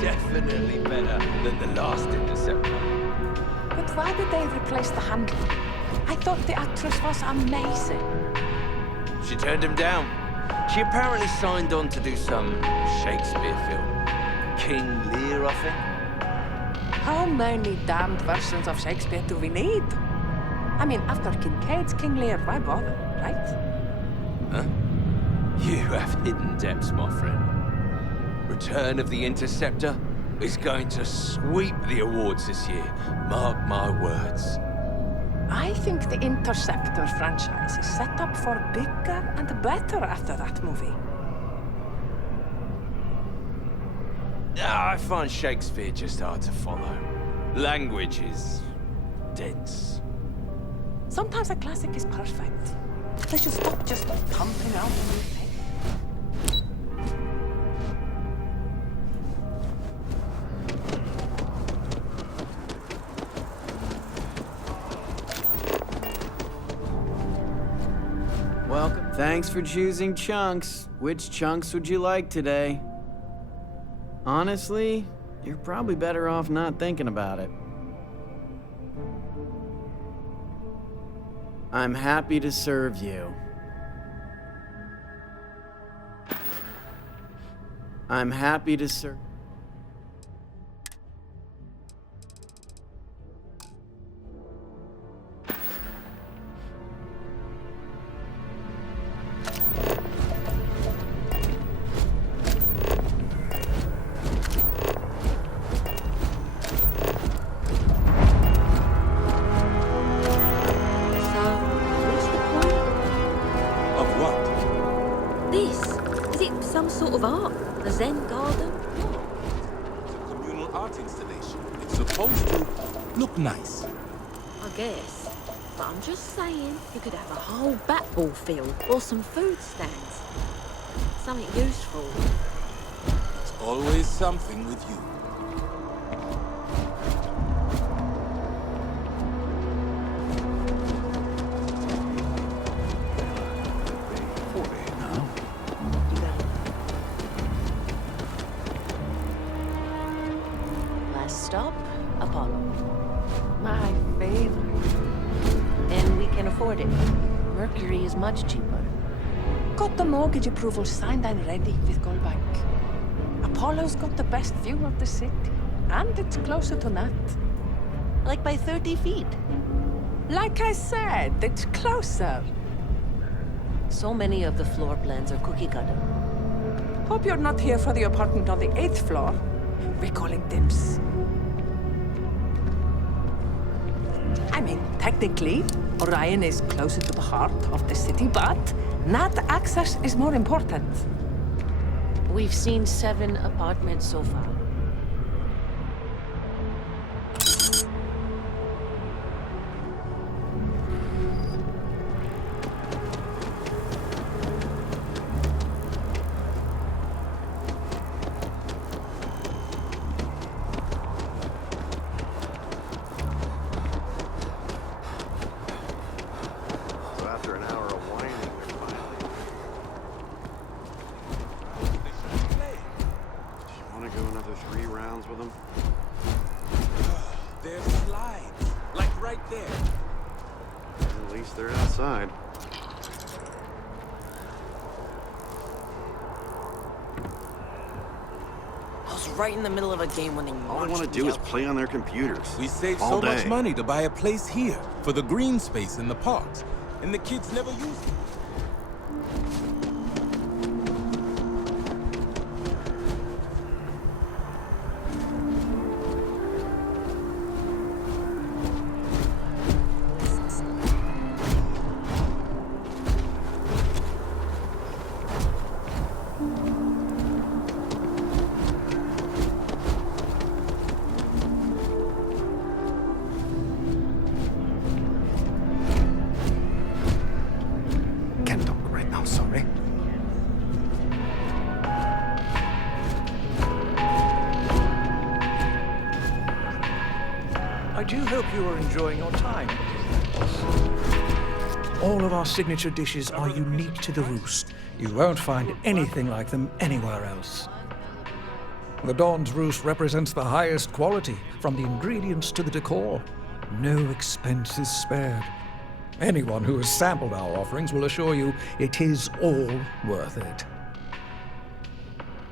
Definitely better than the last Interceptor. But why did they replace the handler? I thought the actress was amazing. She turned him down. She apparently signed on to do some Shakespeare film. King Lear, I think. How many damned versions of Shakespeare do we need? I mean, after Kincaid's King Lear, why bother, right? Huh? You have hidden depths, my friend. Return of the Interceptor is going to sweep the awards this year. Mark my words. I think the Interceptor franchise is set up for bigger and better after that movie. I find Shakespeare just hard to follow. Language is dense. Sometimes a classic is perfect. They should stop just pumping out a new thing. Welcome. Thanks for choosing chunks. Which chunks would you like today? Honestly, you're probably better off not thinking about it. I'm happy to serve you. I'm happy to serve. Sort of art? A Zen garden? It's a communal art installation. It's supposed to look nice. I guess. But I'm just saying, you could have a whole bat-ball field or some food stands. Something useful. It's always something with you. Stop, Apollo. My favorite. And we can afford it. Mercury is much cheaper. Got the mortgage approval signed and ready with Goldbank. Apollo's got the best view of the city. And it's closer to Nat. Like by 30 feet. Like I said, it's closer. So many of the floor plans are cookie cutter. Hope you're not here for the apartment on the 8th floor. We're calling dibs. I mean, technically, Orion is closer to the heart of the city, but Nat access is more important. We've seen 7 apartments so far. Right in the middle of a game when they All they want to do is play on their computers. We save all so day. much money to buy a place here for the green space in the parks, and the kids never use it. I do hope you are enjoying your time. All of our signature dishes are unique to the Roost. You won't find anything like them anywhere else. The Dawn's Roost represents the highest quality, from the ingredients to the decor. No expense is spared. Anyone who has sampled our offerings will assure you it is all worth it.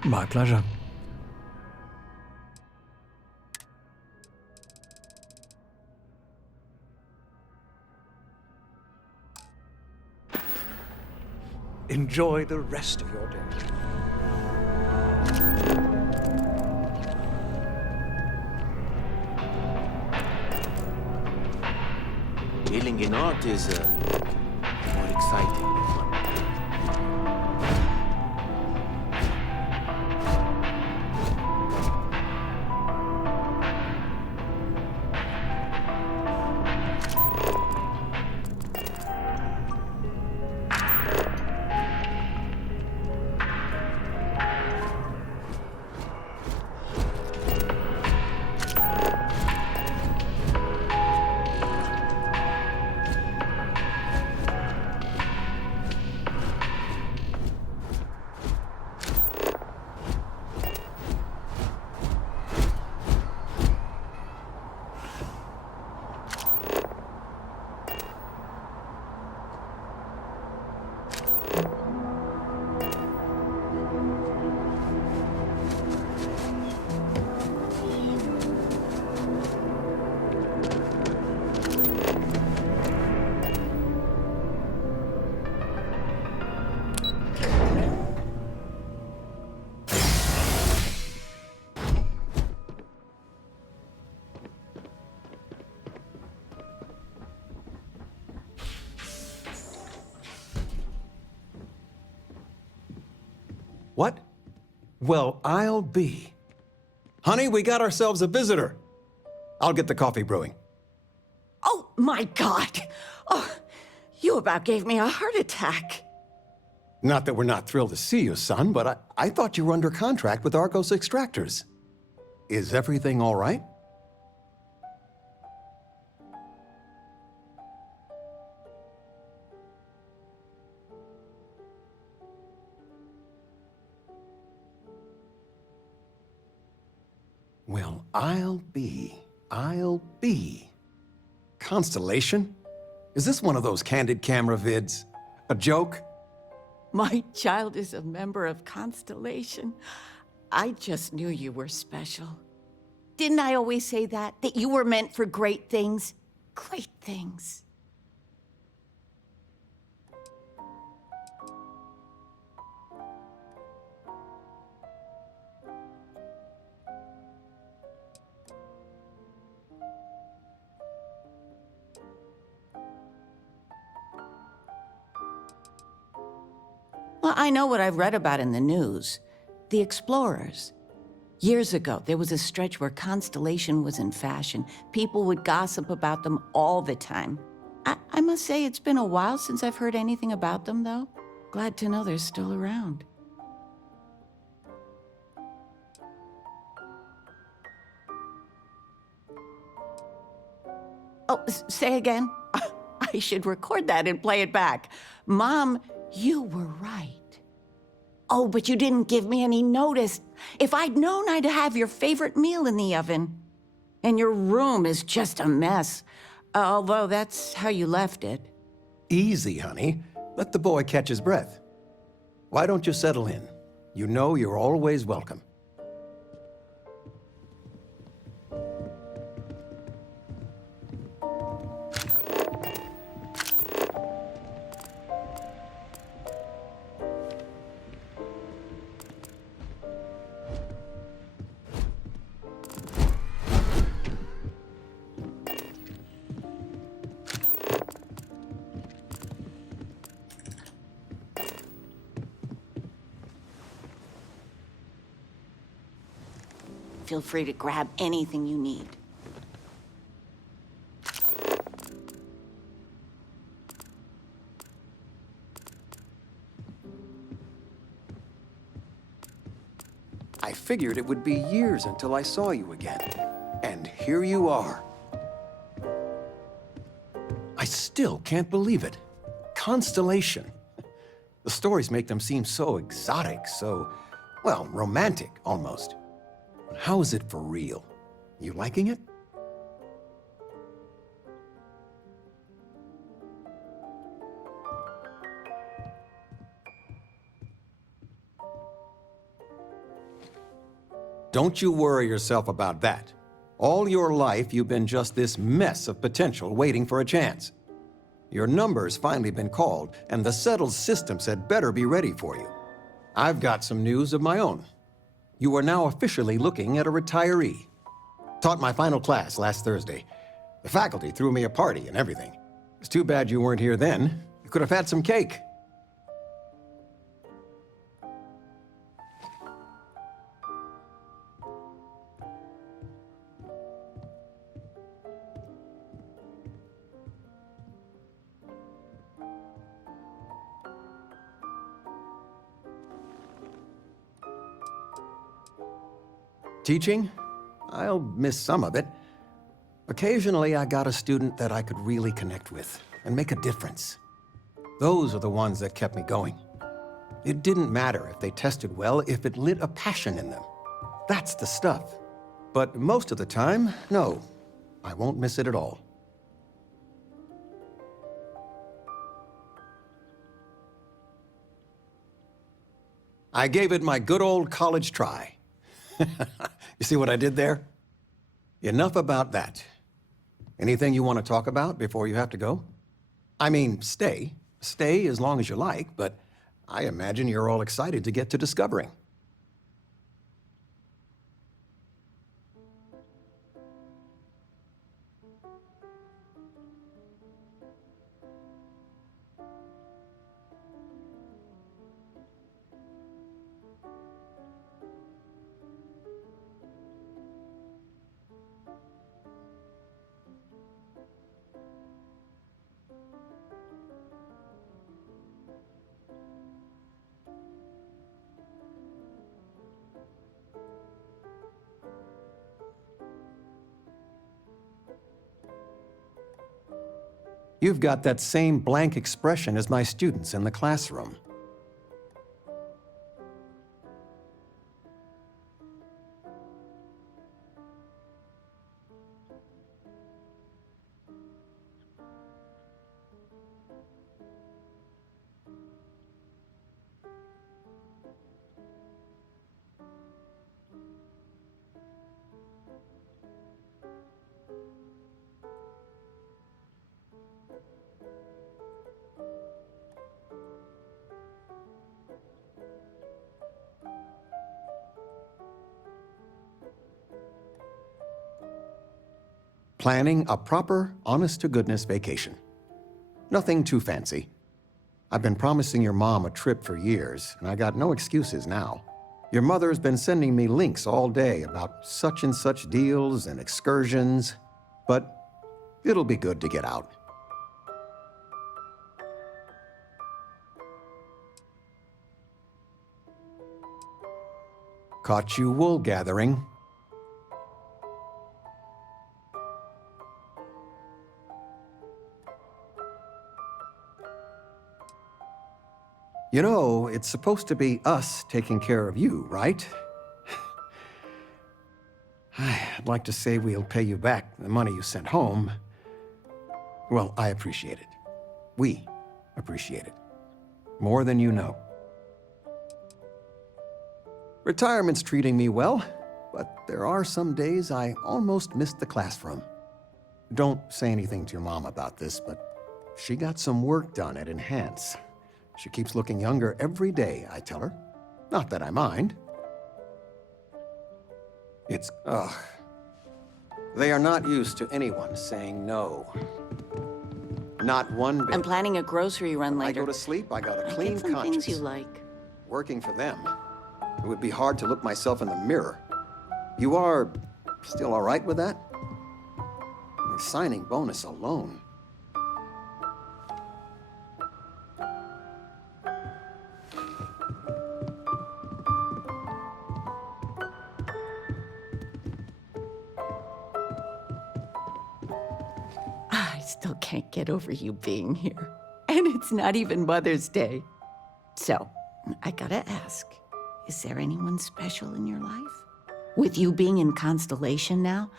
My pleasure. Enjoy the rest of your day. Dealing in art is more exciting. What? Well, I'll be. Honey, we got ourselves a visitor. I'll get the coffee brewing. Oh, my God. Oh, you about gave me a heart attack. Not that we're not thrilled to see you, son, but I thought you were under contract with Argos Extractors. Is everything all right? Well, I'll be. Constellation? Is this one of those candid camera vids? A joke? My child is a member of Constellation. I just knew you were special. Didn't I always say that? That you were meant for great things? Great things. Well, I know what I've read about in the news. The explorers. Years ago, there was a stretch where Constellation was in fashion. People would gossip about them all the time. I must say it's been a while since I've heard anything about them, though. Glad to know they're still around. Oh, say again? I should record that and play it back. Mom, you were right. Oh, but you didn't give me any notice. If I'd known, I'd have your favorite meal in the oven. And your room is just a mess. Although that's how you left it. Easy, honey. Let the boy catch his breath. Why don't you settle in? You know you're always welcome. Feel free to grab anything you need. I figured it would be years until I saw you again. And here you are. I still can't believe it. Constellation. The stories make them seem so exotic, so, well, romantic, almost. How is it for real? You liking it? Don't you worry yourself about that. All your life, you've been just this mess of potential waiting for a chance. Your number's finally been called, and the settled systems had better be ready for you. I've got some news of my own. You are now officially looking at a retiree. Taught my final class last Thursday. The faculty threw me a party and everything. It's too bad you weren't here then. You could have had some cake. Teaching? I'll miss some of it. Occasionally, I got a student that I could really connect with and make a difference. Those are the ones that kept me going. It didn't matter if they tested well, if it lit a passion in them. That's the stuff. But most of the time, no, I won't miss it at all. I gave it my good old college try. You see what I did there? Enough about that. Anything you want to talk about before you have to go? I mean, stay. Stay as long as you like, but I imagine you're all excited to get to discovering. You've got that same blank expression as my students in the classroom. Planning a proper, honest-to-goodness vacation. Nothing too fancy. I've been promising your mom a trip for years, and I got no excuses now. Your mother's been sending me links all day about such and such deals and excursions, but it'll be good to get out. Caught you wool gathering. You know, it's supposed to be us taking care of you, right? I'd like to say we'll pay you back the money you sent home. Well, I appreciate it. We appreciate it. More than you know. Retirement's treating me well, but there are some days I almost missed the classroom. Don't say anything to your mom about this, but she got some work done at Enhance. She keeps looking younger every day, I tell her. Not that I mind. Ugh. They are not used to anyone saying no. Not one bit. I'm planning a grocery run later. I go to sleep, I got a clean Get some conscience. things you like. Working for them. It would be hard to look myself in the mirror. You are still all right with that? Your signing bonus alone. I still can't get over you being here. And it's not even Mother's Day. So, I gotta ask, is there anyone special in your life? With you being in Constellation now,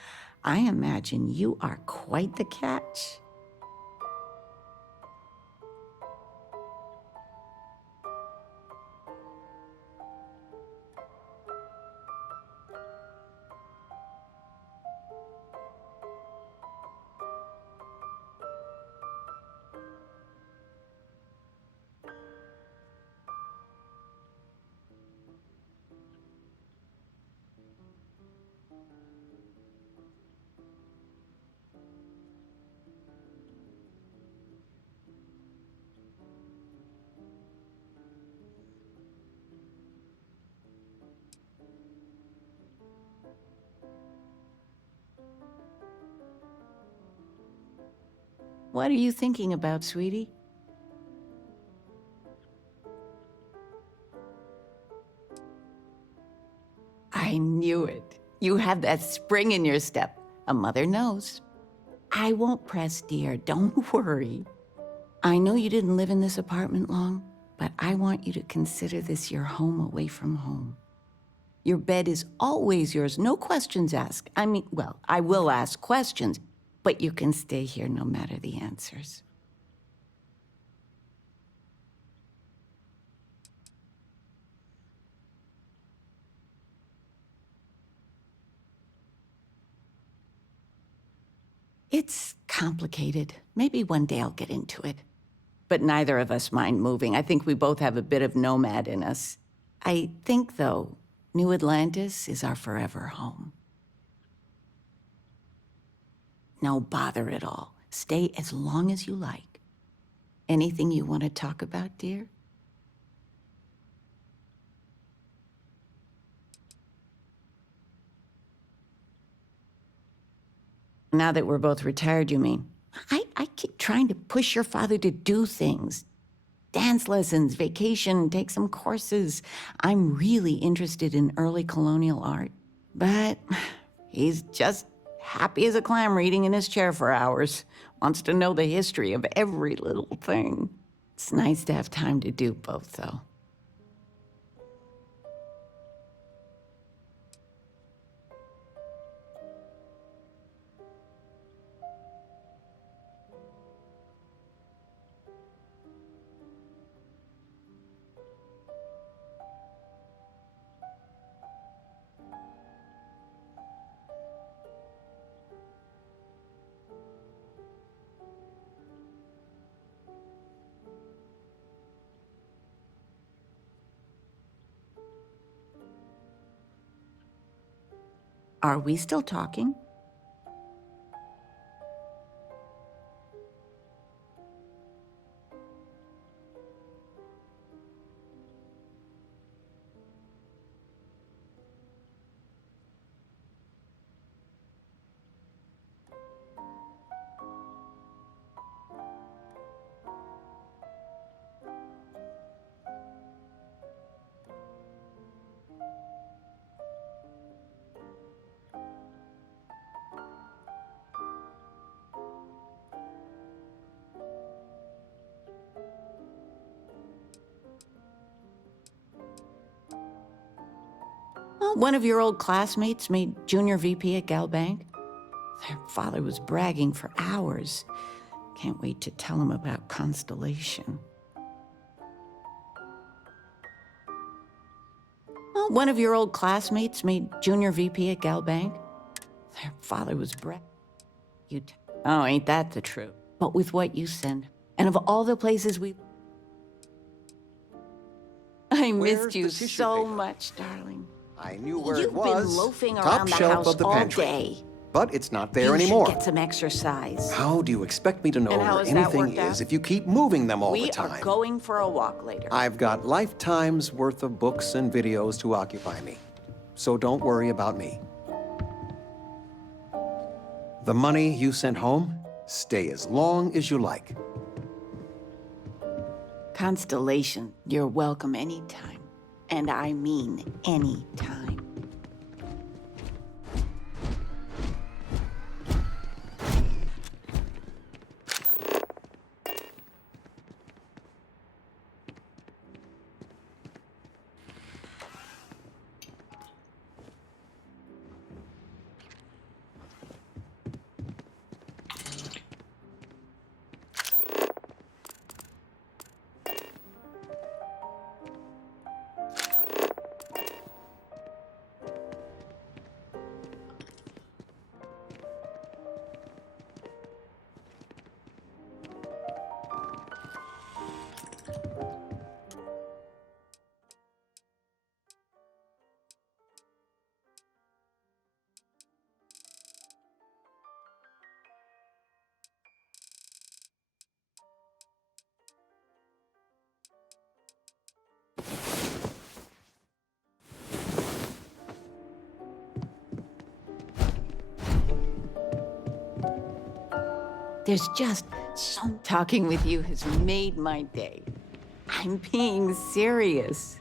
I imagine you are quite the catch. What are you thinking about, sweetie? I knew it. You have that spring in your step. A mother knows. I won't press, dear. Don't worry. I know you didn't live in this apartment long, but I want you to consider this your home away from home. Your bed is always yours, no questions asked. I mean, well, I will ask questions, but you can stay here no matter the answers. It's complicated. Maybe one day I'll get into it. But neither of us mind moving. I think we both have a bit of nomad in us. I think, though, New Atlantis is our forever home. No bother at all. Stay as long as you like. Anything you want to talk about, dear? Now that we're both retired, you mean? I keep trying to push your father to do things. Dance lessons, vacation, take some courses. I'm really interested in early colonial art. But he's just happy as a clam reading in his chair for hours. Wants to know the history of every little thing. It's nice to have time to do both, though. Are we still talking? Well, one of your old classmates made junior VP at Gal Bank. Their father was bragging for hours. Can't wait to tell him about Constellation. Well, one of your old classmates made junior VP at Gal Bank. Their father was bragging. Oh, ain't that the truth? But with what you send, and of all the places I missed you so much, darling. I knew where You've it was. been loafing Top around the shelf house of the all pantry. day. But it's not there You anymore. should get some exercise. How do you expect me to know And how where has that anything worked out? is if you keep moving them all the We time? are going for a walk later. I've got lifetimes worth of books and videos to occupy me. So don't worry about me. The money you sent home, stay as long as you like. Constellation, you're welcome anytime. And I mean anytime. There's just so talking with you has made my day. I'm being serious.